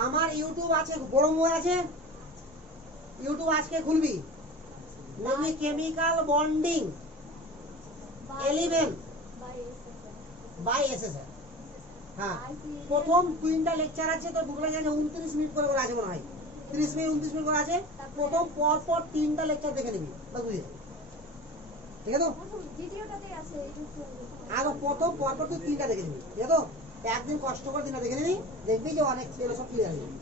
আমার ইউটিউব আছে, বড় মোবাইল আছে, ইউটিউব আজকে খুলবি, লিখবি কেমিক্যাল বন্ডিং 11 বাই এসএসআর। হ্যাঁ, প্রথম 3টা লেকচার আছে, তো দুটো লেকচার 29 মিনিট করে আছে মনে হয়, 30 মিনিট 29 মিনিট করে আছে। প্রথম পর পর 3টা লেকচার দেখে নিবি, বাস বুঝে যাবি। ঠিক আছে তো? আর প্রথম পর পর তুই 3টা দেখে নিবি, ঠিক আছে তো? একদিন কষ্ট করে 3টা দেখে নিবি, দেখবি যে অনেক ছেলে সব ক্লিয়ার হয়ে যাবে।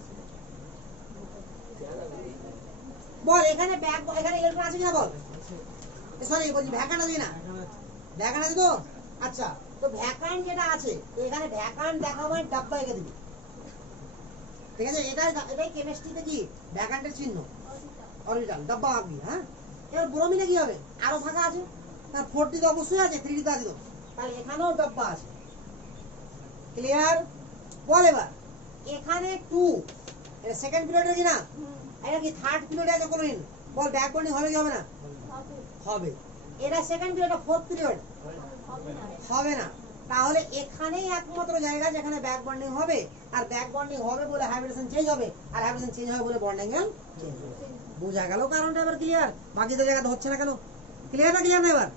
বল এখানে এখানে ইলেকট্রন আছে কিনা বল। সরি বলছি ভ্যাকান্ট আছে কিনা? ভ্যাকান্ট আছে তো? আচ্ছা, তো ভ্যাকান্ট যেটা আছে, তো এখানে ভ্যাকান্ট দেখা মানে ডাব্বা এঁকে দিবি। ঠিক আছে? এটাই কেমিস্ট্রিতে কি ভ্যাকান্টের চিহ্ন, অরবিটাল ডাব্বা আঁকবি। হ্যাঁ, এবার ব্রোমিনে কি হবে? আরো ফাঁকা আছে, তার 4D তো অবশ্যই আছে, 3D তো আছে তো, তাহলে এখানেও ডাব্বা আছে। ক্লিয়ার? বল এবার এখানে 2, এটা সেকেন্ড পিরিয়ডের কি না? এটা কি থার্ড পিরিয়ডে আছে ক্লোরিন? বল ব্যাক বন্ডিং হবে কি হবে না? হবে। এটা সেকেন্ড পিরিয়ড, 4th পিরিয়ড হবে না। তাহলে এখানেই একমাত্র জায়গা যেখানে ব্যাক বন্ডিং হবে, আর ব্যাক বন্ডিং হবে বলে হাইব্রিডেশন চেঞ্জ হবে, আর হাইব্রিডেশন চেঞ্জ হবে বলে বন্ড অ্যাঙ্গেল চেঞ্জ হবে। বোঝা গেল কারণটা? এবার ক্লিয়ার? বাকিদের জায়গাতে হচ্ছে না কেন? ক্লিয়ার না? ক্লিয়ার না? এবার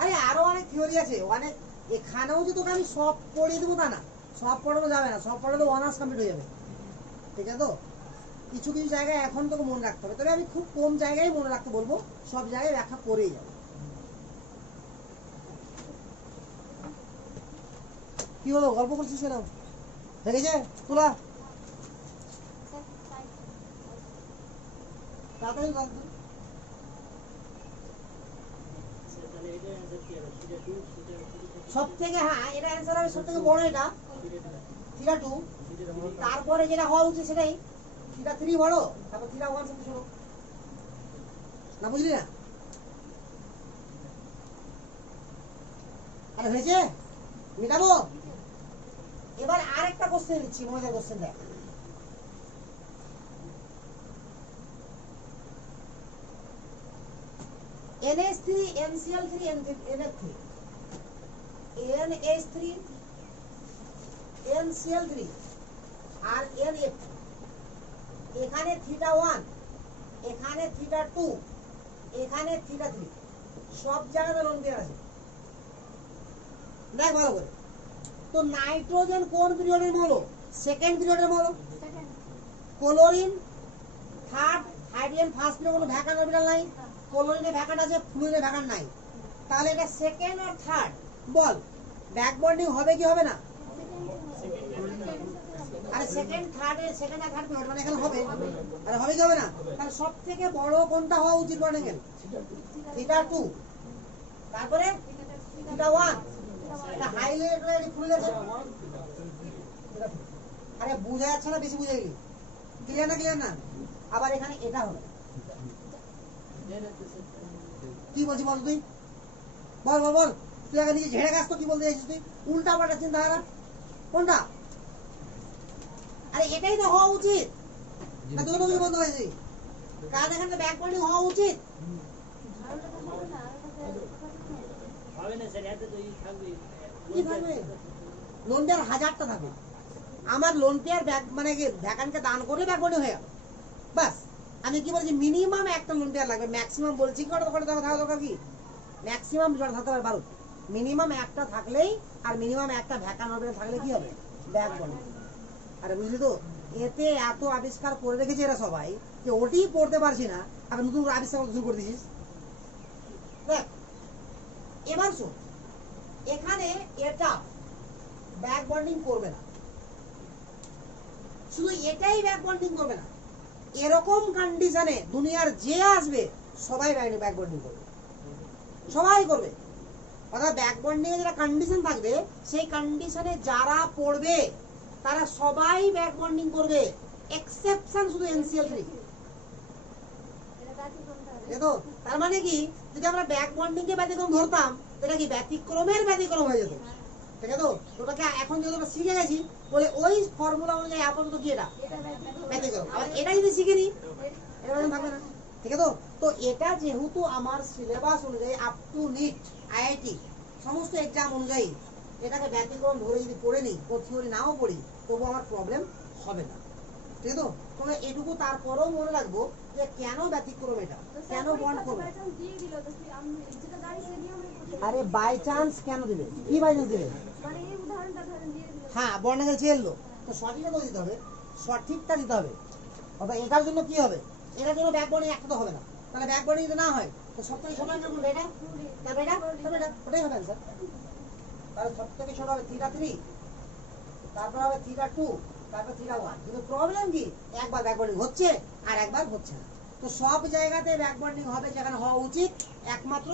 আরে আরো অনেক থিওরি আছে, অনেক। এখানেও যে তোকে আমি সব পড়িয়ে দেবো তা না, সব পড়ানো যাবে না, সব পড়ালে অনার্স কমপ্লিট হয়ে যাবে। ঠিক আছে তো? কিছু কিছু জায়গায় এখন তোকে মনে রাখতে হবে, তবে আমি খুব কম জায়গায় মনে রাখতে বলবো, সব জায়গায় ব্যাখ্যা করেই যাবো। কি হলো, গল্প করছিস কেন? দেখেছে তোলা তাড়াতাড়ি বল তো। সব থেকে, হ্যাঁ এটা অ্যান্সার হবে সব থেকে বড়, এটা থিটা 2, তারপরে যেটা হওয়া উচিত সেটাই থিটা 3 বড়, তারপর থিটা 1 সবচেয়ে ছোট। না বুঝলি না? আরে হয়েছে, মেটাবো। এবার আরেকটা কোশ্চেন দিচ্ছি, মজার কোশ্চেন দেখ। NH3 NCl3 NF3 NH3 NCl3 আর NF3, এখানে থিটা 1, এখানে থিটা 2, এখানে থিটা 3, সব জায়গাতে লোন পেয়ার আছে। দেখ ভালো করে, তো নাইট্রোজেন কোন পিরিয়ডের মৌল? সেকেন্ড পিরিয়ডের মৌল। Chlorine third, hydrogen first period, কোনো ভ্যাকান্ট অরবিটাল নাই। ক্লোরিনে ভ্যাকান্ট আছে, ফ্লুরিনে ভ্যাকান্ট নাই। তাহলে এটা সেকেন্ড আর থার্ড, বল ব্যাক বন্ডিং হবে কি হবে না? আরে সেকেন্ড থার্ড এর সেকেন্ড আর থার্ড পিরিয়ড মানে এখানে হবে, আরে হবে কি হবে না? তাহলে সবথেকে বড় কোনটা হওয়া উচিত বন্ডিং এর? থিটা 2, তারপরে থিটা 1, এটা হাইলাইট করে ফুলে গেছে। আরে বুঝা যাচ্ছে না, বেশি বুঝে গেলি। ক্লিয়ার না? ক্লিয়ার না? আবার এখানে এটা হবে, কি বলছি বল তুই, বল বল বল, তুই আগে নিজে ঝেড়ে গাছ তো কি বলতে চাইছিস তুই? উল্টা পাল্টা চিন্তাধারা কোনটা? আরে এটাই তো হওয়া উচিত না, দুটো কিছু বলতে পারছি। কার এখানে ব্যাক বন্ডিং হওয়া উচিত? কি থাকবে? লোন পেয়ার হাজারটা থাকবে, আমার লোন পেয়ার ব্যাক মানে কি ভ্যাকান্টকে দান করলে ব্যাক বন্ডিং হয়ে গেল, বাস। আমি কি বলছি, মিনিমাম একটা লোন পেয়ার লাগবে, ম্যাক্সিমাম বলছি কি ওটা থাকা দরকার কি? ম্যাক্সিমাম যেটা থাকতে পারে 12, মিনিমাম একটা থাকলেই, আর মিনিমাম একটা ভ্যাকান্ট অরবিটাল থাকলে কি হবে? Back bonding. আরে বুঝলি তো, এতে এত আবিষ্কার করে রেখেছে এরা সবাই যে ওটি পড়তে পারছি না, আবার নতুন করে আবিষ্কার করতে শুরু করে দিছিস। দেখ এবার শোন, এখানে এটা ব্যাক বন্ডিং করবে না, শুধু এটাই ব্যাক বন্ডিং করবে না, এরকম কন্ডিশনে দুনিয়ার যে আসবে সবাই ব্যাক বন্ডিং করবে, সবাই করবে। অর্থাৎ ব্যাক বন্ডিং এ যেটা কন্ডিশন থাকবে, সেই কন্ডিশনে যারা পড়বে তারা সবাই ব্যাক বন্ডিং করবে, এক্সেপশন শুধু NCl3। দেখো তার মানে কি, যদি আমরা ব্যাক বন্ডিং কে ব্যতিক্রম ধরতাম, এটা কি ব্যতিক্রমের ব্যতিক্রম হয়ে যেত, ঠিক আছে? তো ওটাকে এখন যেহেতু আমরা শিখে গেছি বলে ওই ফর্মুলা অনুযায়ী আপাতত কি এটা ব্যতিক্রম, আর এটা যদি শিখে নিই এটা থাকবে না, ঠিক আছে? তো এটা যেহেতু আমার সিলেবাস অনুযায়ী আপ টু নিট IIT সমস্ত এক্সাম অনুযায়ী এটাকে ব্যতিক্রম ধরে যদি পড়ে নিই, ও থিওরি নাও পড়ি, তবু আমার প্রবলেম হবে না, ঠিক আছে? তবে এটুকু তারপরেও মনে রাখবো যে কেন ব্যতিক্রম, এটা কেন বন্ড করবে। আরে বাই চান্স কেন দিবে? কি বাই চান্স দিবে? হ্যাঁ বন্ড অ্যাঙ্গেল চেয়ে এলো, তো সঠিকটা দিতে হবে, সঠিকটা দিতে হবে। অর্থাৎ এটার জন্য কি হবে, এটার জন্য ব্যাক বন্ডিং একটা তো হবে না, তাহলে ব্যাক বন্ডিং যদি না হয় তো সবথেকে ছোট অ্যাঙ্গেল কোনটা? এটা, তারপরে এটা, তারপরে এটা, ওটাই হবে অ্যান্সার। তাহলে সবথেকে ছোট হবে থিটা 3, তারপর হবে থিটা 2, তারপর থিটা 1। কিন্তু প্রবলেম কি, একবার ব্যাক বন্ডিং হচ্ছে আর একবার হচ্ছে না। তো সব জায়গাতে ব্যাক বন্ডিং হবে যেখানে হওয়া উচিত, একমাত্র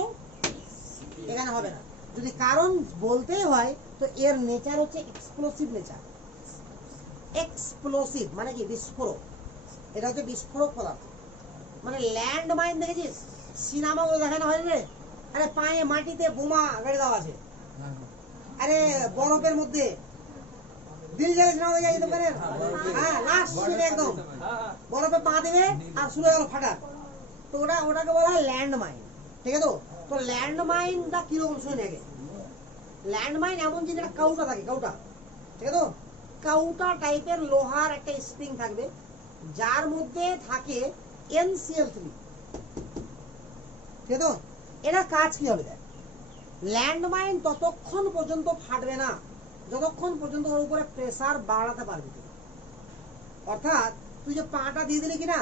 এখানে হবে না। যদি কারণ বলতেই হয় তো এর নেচার হচ্ছে এক্সপ্লোসিভ নেচার। এক্সপ্লোসিভ মানে কি, বিস্ফোরক। এটা হচ্ছে বিস্ফোরক পদার্থ, মানে ল্যান্ড মাইন দেখেছিস সিনেমা গুলো দেখানো হয় রে, আরে পায়ে মাটিতে বোমা গেড়ে দেওয়া আছে, আরে বরফের মধ্যে দিল জ্বালে সিনেমা দেখে যেতে পারেন, হ্যাঁ লাস্ট সিনে একদম বরফে পা দেবে আর শুরু হয়ে গেল ফাটা, তো ওটাকে বলা হয় ল্যান্ড মাইন, ঠিক আছে? তো ল্যান্ড মাইনটা কিরকম শুনে আগে। ল্যান্ড মাইন এমন যে যেটা কাউটা থাকে, কাউটা, ঠিক আছে? কাউটা টাইপের লোহার একটা স্প্রিং থাকবে যার মধ্যে থাকে NCl3, ঠিক আছে? এটা কাজ কি হবে দেখ, ল্যান্ড মাইন ততক্ষণ পর্যন্ত ফাটবে না যতক্ষণ পর্যন্ত ওর উপরে প্রেসার বাড়াতে পারবে। অর্থাৎ তুই যে পাটা দিয়ে দিলি কিনা,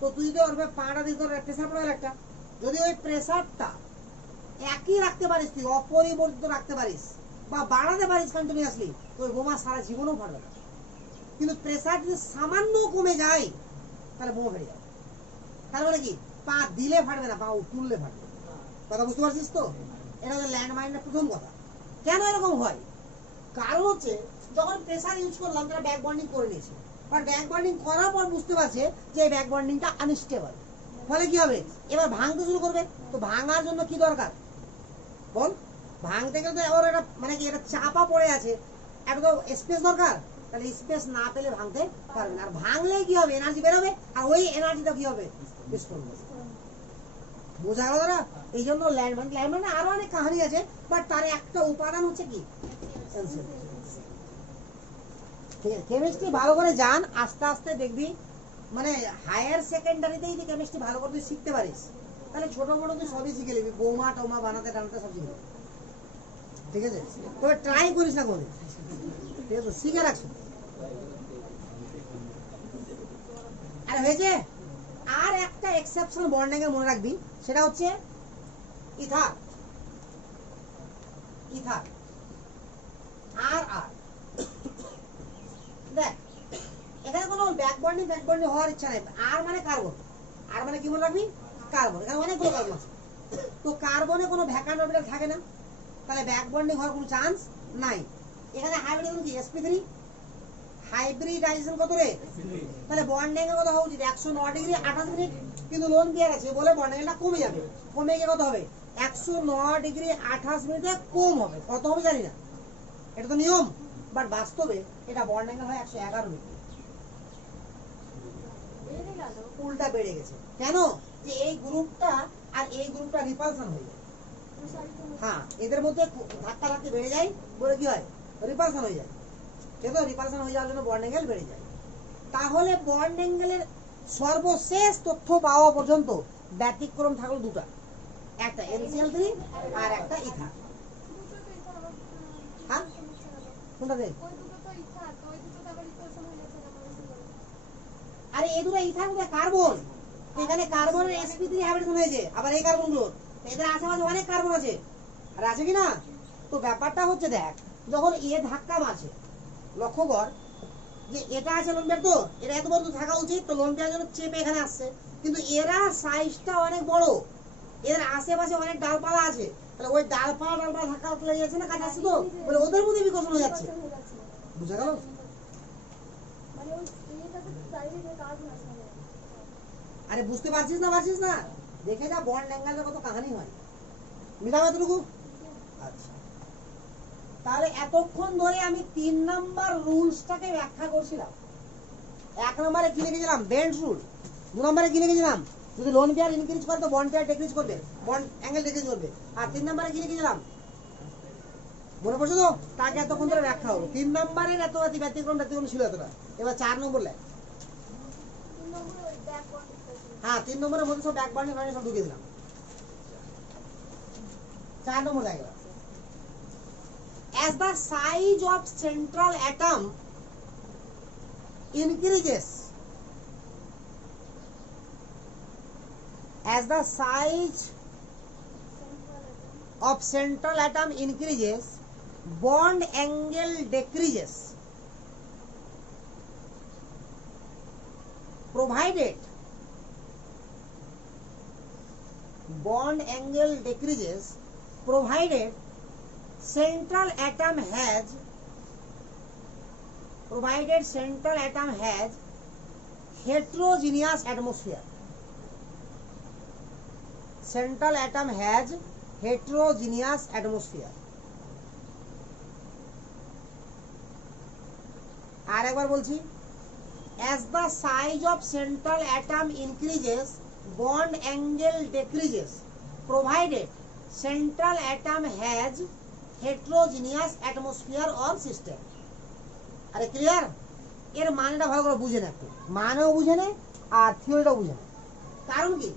তো তুই যদি ওর পাটা দিয়ে তোর প্রেসার পড়ে গেল একটা, যদি ওই প্রেসারটা একই রাখতে পারিস, তুই অপরিবর্তিত রাখতে পারিস বা বাড়াতে পারিস কন্টিনিউয়াসলি, তো ওই বোমা সারা জীবনও ফাটবে না। কিন্তু প্রেসার যদি সামান্য কমে যায় তাহলে বোমা ফেটে যাবে। তার মানে কি, পা দিলে ফাটবে না, পা তুললে ফাটবে। কথা বুঝতে পারছিস তো? এটা হচ্ছে ল্যান্ড মাইনের প্রথম কথা। কেন এরকম হয়? কারণ হচ্ছে যখন প্রেসার ইউজ করলাম তারা ব্যাক বন্ডিং করে নিয়েছে, বাট ব্যাক বন্ডিং করার পর বুঝতে পারছে যে এই ব্যাক বন্ডিংটা আনস্টেবল। ফলে কি হবে, এবার ভাঙতে শুরু করবে। তো ভাঙার জন্য কি দরকার বল? ভাঙতে গেলে তো এবার এটা মানে কি, এটা চাপা পড়ে আছে, একটা তো স্পেস দরকার। তাহলে স্পেস না পেলে ভাঙতে পারবে না। আর ভাঙলে কি হবে, এনার্জি বেরোবে, আর ওই এনার্জিটা কি হবে, বিস্ফোরণ হবে। বোঝা গেল না? এই জন্য ল্যান্ডমাইন আরো অনেক কাহিনী আছে, বাট তার একটা উপাদান হচ্ছে কি, কেমিস্ট্রি ভালো করে জান, আস্তে আস্তে দেখবি মানে হায়ার সেকেন্ডারিতেই তুই কেমিস্ট্রি ভালো করে তুই শিখতে পারিস, তাহলে ছোট বড় তুই সবই শিখে নিবি, বোমা টোমা বানাতে টানাতে সব শিখে নিবি। ঠিক আছে, তবে ট্রাই করিস না কোনদিন, ঠিক আছে, শিখে রাখছি। আর হয়েছে, আর একটা এক্সেপশনাল বন্ডিং এর মনে রাখবি, সেটা হচ্ছে ইথার। ইথার আর আর দেখ, এখানে কোনো ব্যাক বন্ডিং হওয়ার ইচ্ছা নেই। আর মানে কার্বন, আর মানে কি মনে রাখবি, কার্বন। এখানে অনেকগুলো কার্বন আছে, তো কার্বনে কোনো ভ্যাকান্ট অরবিটাল থাকে না, তাহলে ব্যাক বন্ডিং হওয়ার কোনো চান্স নাই। এখানে হাইব্রিডেশন কি, sp3, হাইব্রিডাইজেশন কত রে, তাহলে বন্ডিং এর কত হওয়া উচিত 109 ডিগ্রি 28 মিনিট, কিন্তু লোন পেয়ার আছে বলে বন্ডিংটা কমে যাবে। কমে গিয়ে কত হবে, 109 ডিগ্রি 28 মিনিটে কম হবে। কত হবে জানি না, এটা তো নিয়ম, বাট বাস্তবে এটা বন্ডিং হয় 111 মিনিট। উল্টা বেড়ে গেছে কেন, যে এই গ্রুপটা আর এই গ্রুপটা রিপালশন হয়ে যায়। হ্যাঁ, এদের মধ্যে ধাক্কা ধাক্কি বেড়ে যায় বলে কি হয়, রিপালশন হয়ে যায়। ঠিক আছে, রিপালশন হয়ে যাওয়ার জন্য বন্ড অ্যাঙ্গেল বেড়ে যায়। তাহলে বন্ড অ্যাঙ্গেলের সর্বশেষ তথ্য পাওয়া পর্যন্ত ব্যতিক্রম থাকলো দুটা, একটা NCl3 আর একটা ইথার। হ্যাঁ, কোনটা দেখ, আরে এই দুটো ইথার মধ্যে কার্বন, এখানে কার্বনের sp3 হাইব্রিডেশন হয়েছে, আবার এই কার্বনগুলো এদের আশেপাশে অনেক কার্বন আছে, আর আছে কি না? তো ব্যাপারটা হচ্ছে দেখ, যখন এ ধাক্কা মারছে, লক্ষ্য কর যে এটা আছে লোন পেয়ার, তো এটা এত বড় থাকা উচিত, তো লোন পেয়ার জন্য চেপে এখানে আসছে, কিন্তু এরা সাইজটা অনেক বড়, এর আশেপাশে অনেক ডালপালা আছে, তাহলে ওই ডালপালা ধাক্কা লেগে যাচ্ছে না, কাছে আসছে, তো বলে ওদের মধ্যে বিকশন হয়ে যাচ্ছে। বুঝা গেল? আরে বুঝতে পারছিস না, দেখে যা বন্ড অ্যাঙ্গেলের কত কাহিনী হয়। মিলাম এতটুকু? আচ্ছা, তাহলে এতক্ষণ ধরে আমি 3 নাম্বার রুলসটাকে ব্যাখ্যা করছিলাম। 1 নম্বরে কি লিখেছিলাম, বেন্ড রুল। 2 নম্বরে কি লিখেছিলাম, যদি লোন পেয়ার ইনক্রিজ করে তো বন্ড পেয়ার ডিক্রিজ করবে, বন্ড অ্যাঙ্গেল ডিক্রিজ করবে। আর 3 নম্বরে কি লিখেছিলাম, মনে পড়ছে তো? তাকে এতক্ষণ ধরে ব্যাখ্যা হলো। 3 নম্বরের এত ব্যতিক্রম ছিল এতটা। এবার 4 নম্বর লেখ। হ্যাঁ, 3 নম্বরের মধ্যে সব ব্যাক বন্ডিং সব ঢুকিয়ে দিলাম। 4 নম্বর জায়গা, as the size of central atom increases, as the size of central atom increases, bond angle decreases, provided bond angle decreases provided central atom has heterogeneous atmosphere. Central atom has heterogeneous atmosphere. আর একবার বলছি, as the size of central atom increases, bond angle decreases, provided central atom has heterogeneous atmosphere or system. আরে clear? এর মানেটা ভালো করে বুঝে নে, একটু মানেও বুঝে নে আর থিওরিটাও বুঝে নে। কারণ কি,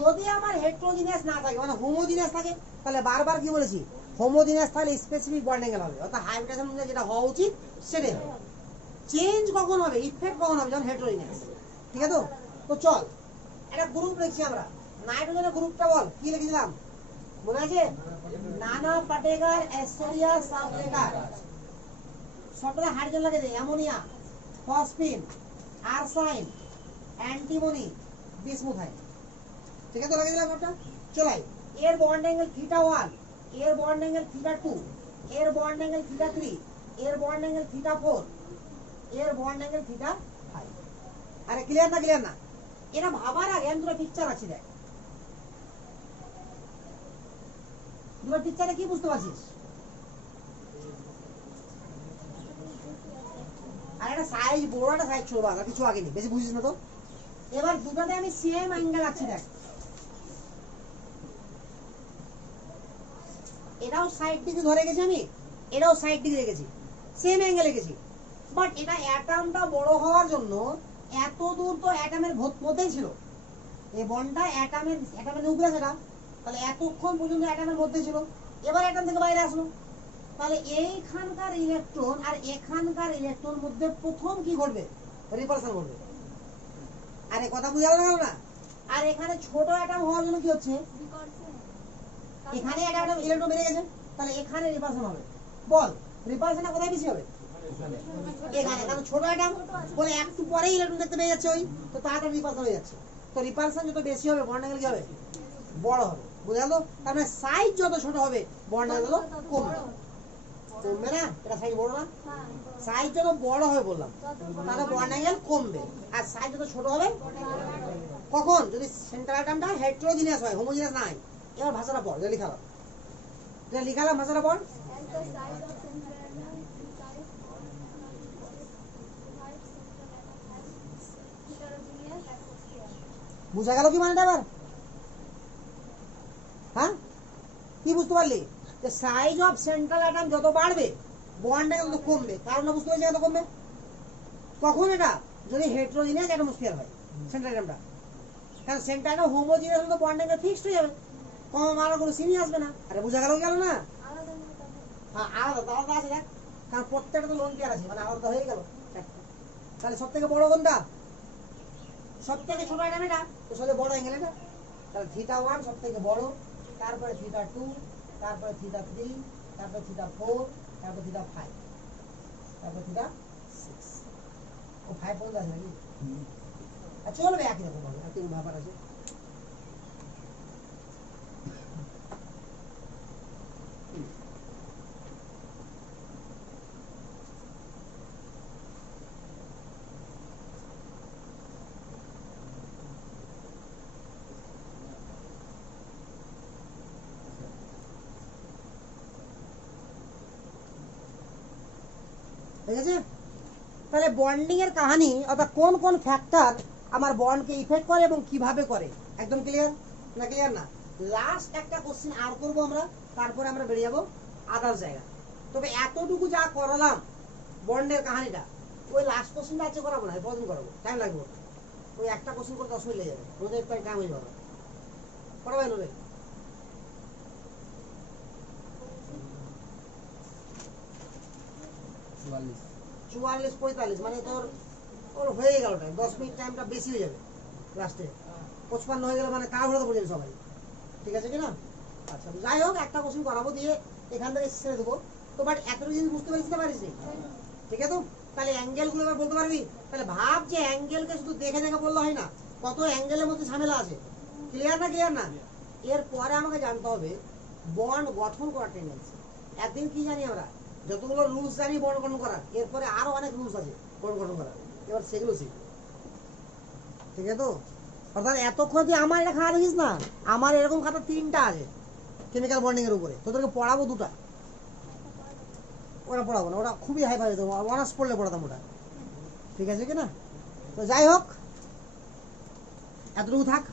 যদি আমার হেটেরোজিনিয়াস না থাকে, মানে হোমোজিনিয়াস থাকে, তাহলে বারবার কি বলেছি, হোমোজিনিয়াস থাকলে স্পেসিফিক বন্ড অ্যাঙ্গেল হবে, অর্থাৎ হাইব্রিডেশন যেটা হওয়া উচিত সেটাই হবে। চেঞ্জ কখন হবে, ইফেক্ট কখন হবে, যখন হেটেরোজিনাস। ঠিক আছে? তো চল একটা গ্রুপ লিখছি আমরা, নাইট্রোজেনের গ্রুপটা বল কি লিখেছিলাম মনে আছে? নানা পাটেকার, অ্যাস্টেরিয়া, সাবলেকার। সবটা হাইড্রোজেন লাগে যে অ্যামোনিয়া, ফসফিন, আর্সাইন, অ্যান্টিমনি, বিসমুথাইল। ঠিক আছে? লাগে দিলাম সবটা। চলাই এর বন্ড অ্যাঙ্গেল θ1, এর বন্ড অ্যাঙ্গেল θ2, এর বন্ড অ্যাঙ্গেল θ3, এর বন্ড অ্যাঙ্গেল θ4, এর বন্ড অ্যাঙ্গেল θ5। আরে ক্লিয়ার না? ক্লিয়ার না? এটা ভাবার আগে আমি দুটো পিকচার আছে, দেখ দুটো পিকচারে কি বুঝতে পারছিস? আর একটা সাইজ বড়, একটা সাইজ ছোট, আর কিছু আগে নেই, বেশি বুঝিস না তো। এবার দুটোতে আমি সেম অ্যাঙ্গেল আছে, দেখ এটাও সাইড দিকে ধরে গেছি আমি, এটাও সাইড দিকে রেখেছি, সেম অ্যাঙ্গেল রেখেছি। বাট এটা অ্যাটমটা বড় হওয়ার জন্য এত দূর তো অ্যাটমের মধ্যেই ছিল, এই বন্ডটা অ্যাটমের নিউক্লিয়াস এটা, তাহলে এতক্ষণ পর্যন্ত অ্যাটমের মধ্যে ছিল। এবার অ্যাটম থেকে বাইরে আসলো, তাহলে এইখানকার ইলেকট্রন আর এখানকার ইলেকট্রন মধ্যে প্রথম কি ঘটবে? রিপালশন ঘটবে। আরে কথা বুঝা গেল না? আর এখানে ছোট অ্যাটম হওয়ার জন্য কি হচ্ছে? এখানে একটা অ্যাটম ইলেকট্রন বেড়ে গেছে, তাহলে এখানে রিপালশন হবে। বল রিপালশনটা কোথায় বেশি হবে? এখানে, কারণ ছোট অ্যাটম বলে একটু পরেই ইলেকট্রন দেখতে পেয়ে যাচ্ছে, ওই তো তাড়াতাড়ি রিপালশন হয়ে যাচ্ছে। তো রিপালশন যত বেশি হবে বন্ড অ্যাঙ্গেল কি হবে? বড় হবে। বুঝা গেল? তার মানে সাইজ যত ছোট হবে বন্ড অ্যাঙ্গেল কমবে। কমবে না? এটা সাইজ বড় না? সাইজ যত বড় হবে বললাম তাহলে বন্ড অ্যাঙ্গেল কমবে, আর সাইজ যত ছোট হবে কখন? যদি সেন্ট্রাল অ্যাটমটা হেটেরোজিনিয়াস হয়, হোমোজিনিয়াস না হয়। এবার ভাষাটা পড়, এটা লিখালাম, এটা লিখালাম, ভাষাটা পড়। বুঝা গেল কি মানেটা এবার? হ্যাঁ, কি বুঝতে পারলি? যে সাইজ অফ সেন্ট্রাল অ্যাটম যত বাড়বে বন্ড অ্যাঙ্গেল তত কমবে। কারণটা বুঝতে পেরেছি কত কমবে? কখন? এটা যদি হেটেরোজিনিয়াস অ্যাটমোস্ফিয়ার হয় সেন্ট্রাল অ্যাটমটা, কারণ সেন্ট্রাল অ্যাটম হোমোজিনিয়াস হলে তো বন্ড অ্যাঙ্গেল ফিক্সড হয়ে যাবে, কম আর কোনো সিনই আসবে না। আরে বুঝা গেল গেল না? হ্যাঁ আলাদা তো আলাদা আছে, দেখ কারণ প্রত্যেকটা তো লোন পেয়ার আছে, মানে আলাদা হয়ে গেল। তাহলে সব থেকে বড় কোনটা? সব থেকে ছোট অ্যাটম এটা, তো সবথেকে বড় অ্যাঙ্গেল এটা। তাহলে θ1 সব থেকে বড়, তারপরে θ2, তারপরে θ3, তারপরে θ4, তারপরে θ5, তারপরে θ6। ও 5 পর্যন্ত আছে নাকি? আর চলবে একই রকম ভাবে, আর কোনো ব্যাপার আছে? ঠিক আছে? তাহলে বন্ডিং এর কাহিনী, অর্থাৎ কোন কোন ফ্যাক্টর আমার বন্ডকে ইফেক্ট করে এবং কিভাবে করে, একদম ক্লিয়ার না? ক্লিয়ার না? লাস্ট একটা কোশ্চেন আর করবো আমরা, তারপরে আমরা বেরিয়ে যাবো আদার জায়গা। তবে এতটুকু যা করালাম বন্ডের কাহিনীটা, ওই লাস্ট কোশ্চেনটা আজকে করাবো না, প্রথম করাবো, টাইম লাগবে। ওই একটা কোশ্চেন করে 10 মিনিট লেগে যাবে, রোজের টাইম হয়ে যাবে। পড়াবেন ওরে 44-45, মানে তোর ওর হয়ে গেল টাইম, 10 মিনিট টাইমটা বেশি হয়ে যাবে লাস্টে। 55 হয়ে গেলে মানে কাজ হতে পড়ে সবাই। ঠিক আছে কিনা? আচ্ছা যাই হোক, একটা কোশ্চেন করাবো, দিয়ে এখান থেকে ছেড়ে দেবো। তো বাট এতটুকু জিনিস বুঝতে পারিস না? পারিস নি? ঠিক আছে? তো তাহলে অ্যাঙ্গেল গুলো এবার বলতে পারবি? তাহলে ভাব যে অ্যাঙ্গেলকে শুধু দেখে দেখে বললে হয় না, কত অ্যাঙ্গেলের মধ্যে ঝামেলা আছে। ক্লিয়ার না? ক্লিয়ার না? এরপরে আমাকে জানতে হবে বন্ড গঠন করার টেন্ডেন্সি। একদিন কি জানি আমরা, যতগুলো রুলস জানি বন্ড গঠন করার, এরপরে আরো অনেক রুলস আছে বন্ড গঠন করার, এবার সেগুলো শিখবো। ঠিক আছে? তো অর্থাৎ এতক্ষণ তুই আমার এটা খাওয়া দেখিস না, আমার এরকম খাতা 3টা আছে কেমিক্যাল বন্ডিং এর উপরে, তোদেরকে পড়াবো 2টা, ওরা পড়াবো না, ওটা খুবই হাই ফাই, অনার্স পড়লে পড়াতাম ওটা। ঠিক আছে কিনা? তো যাই হোক, এতটুকু থাক।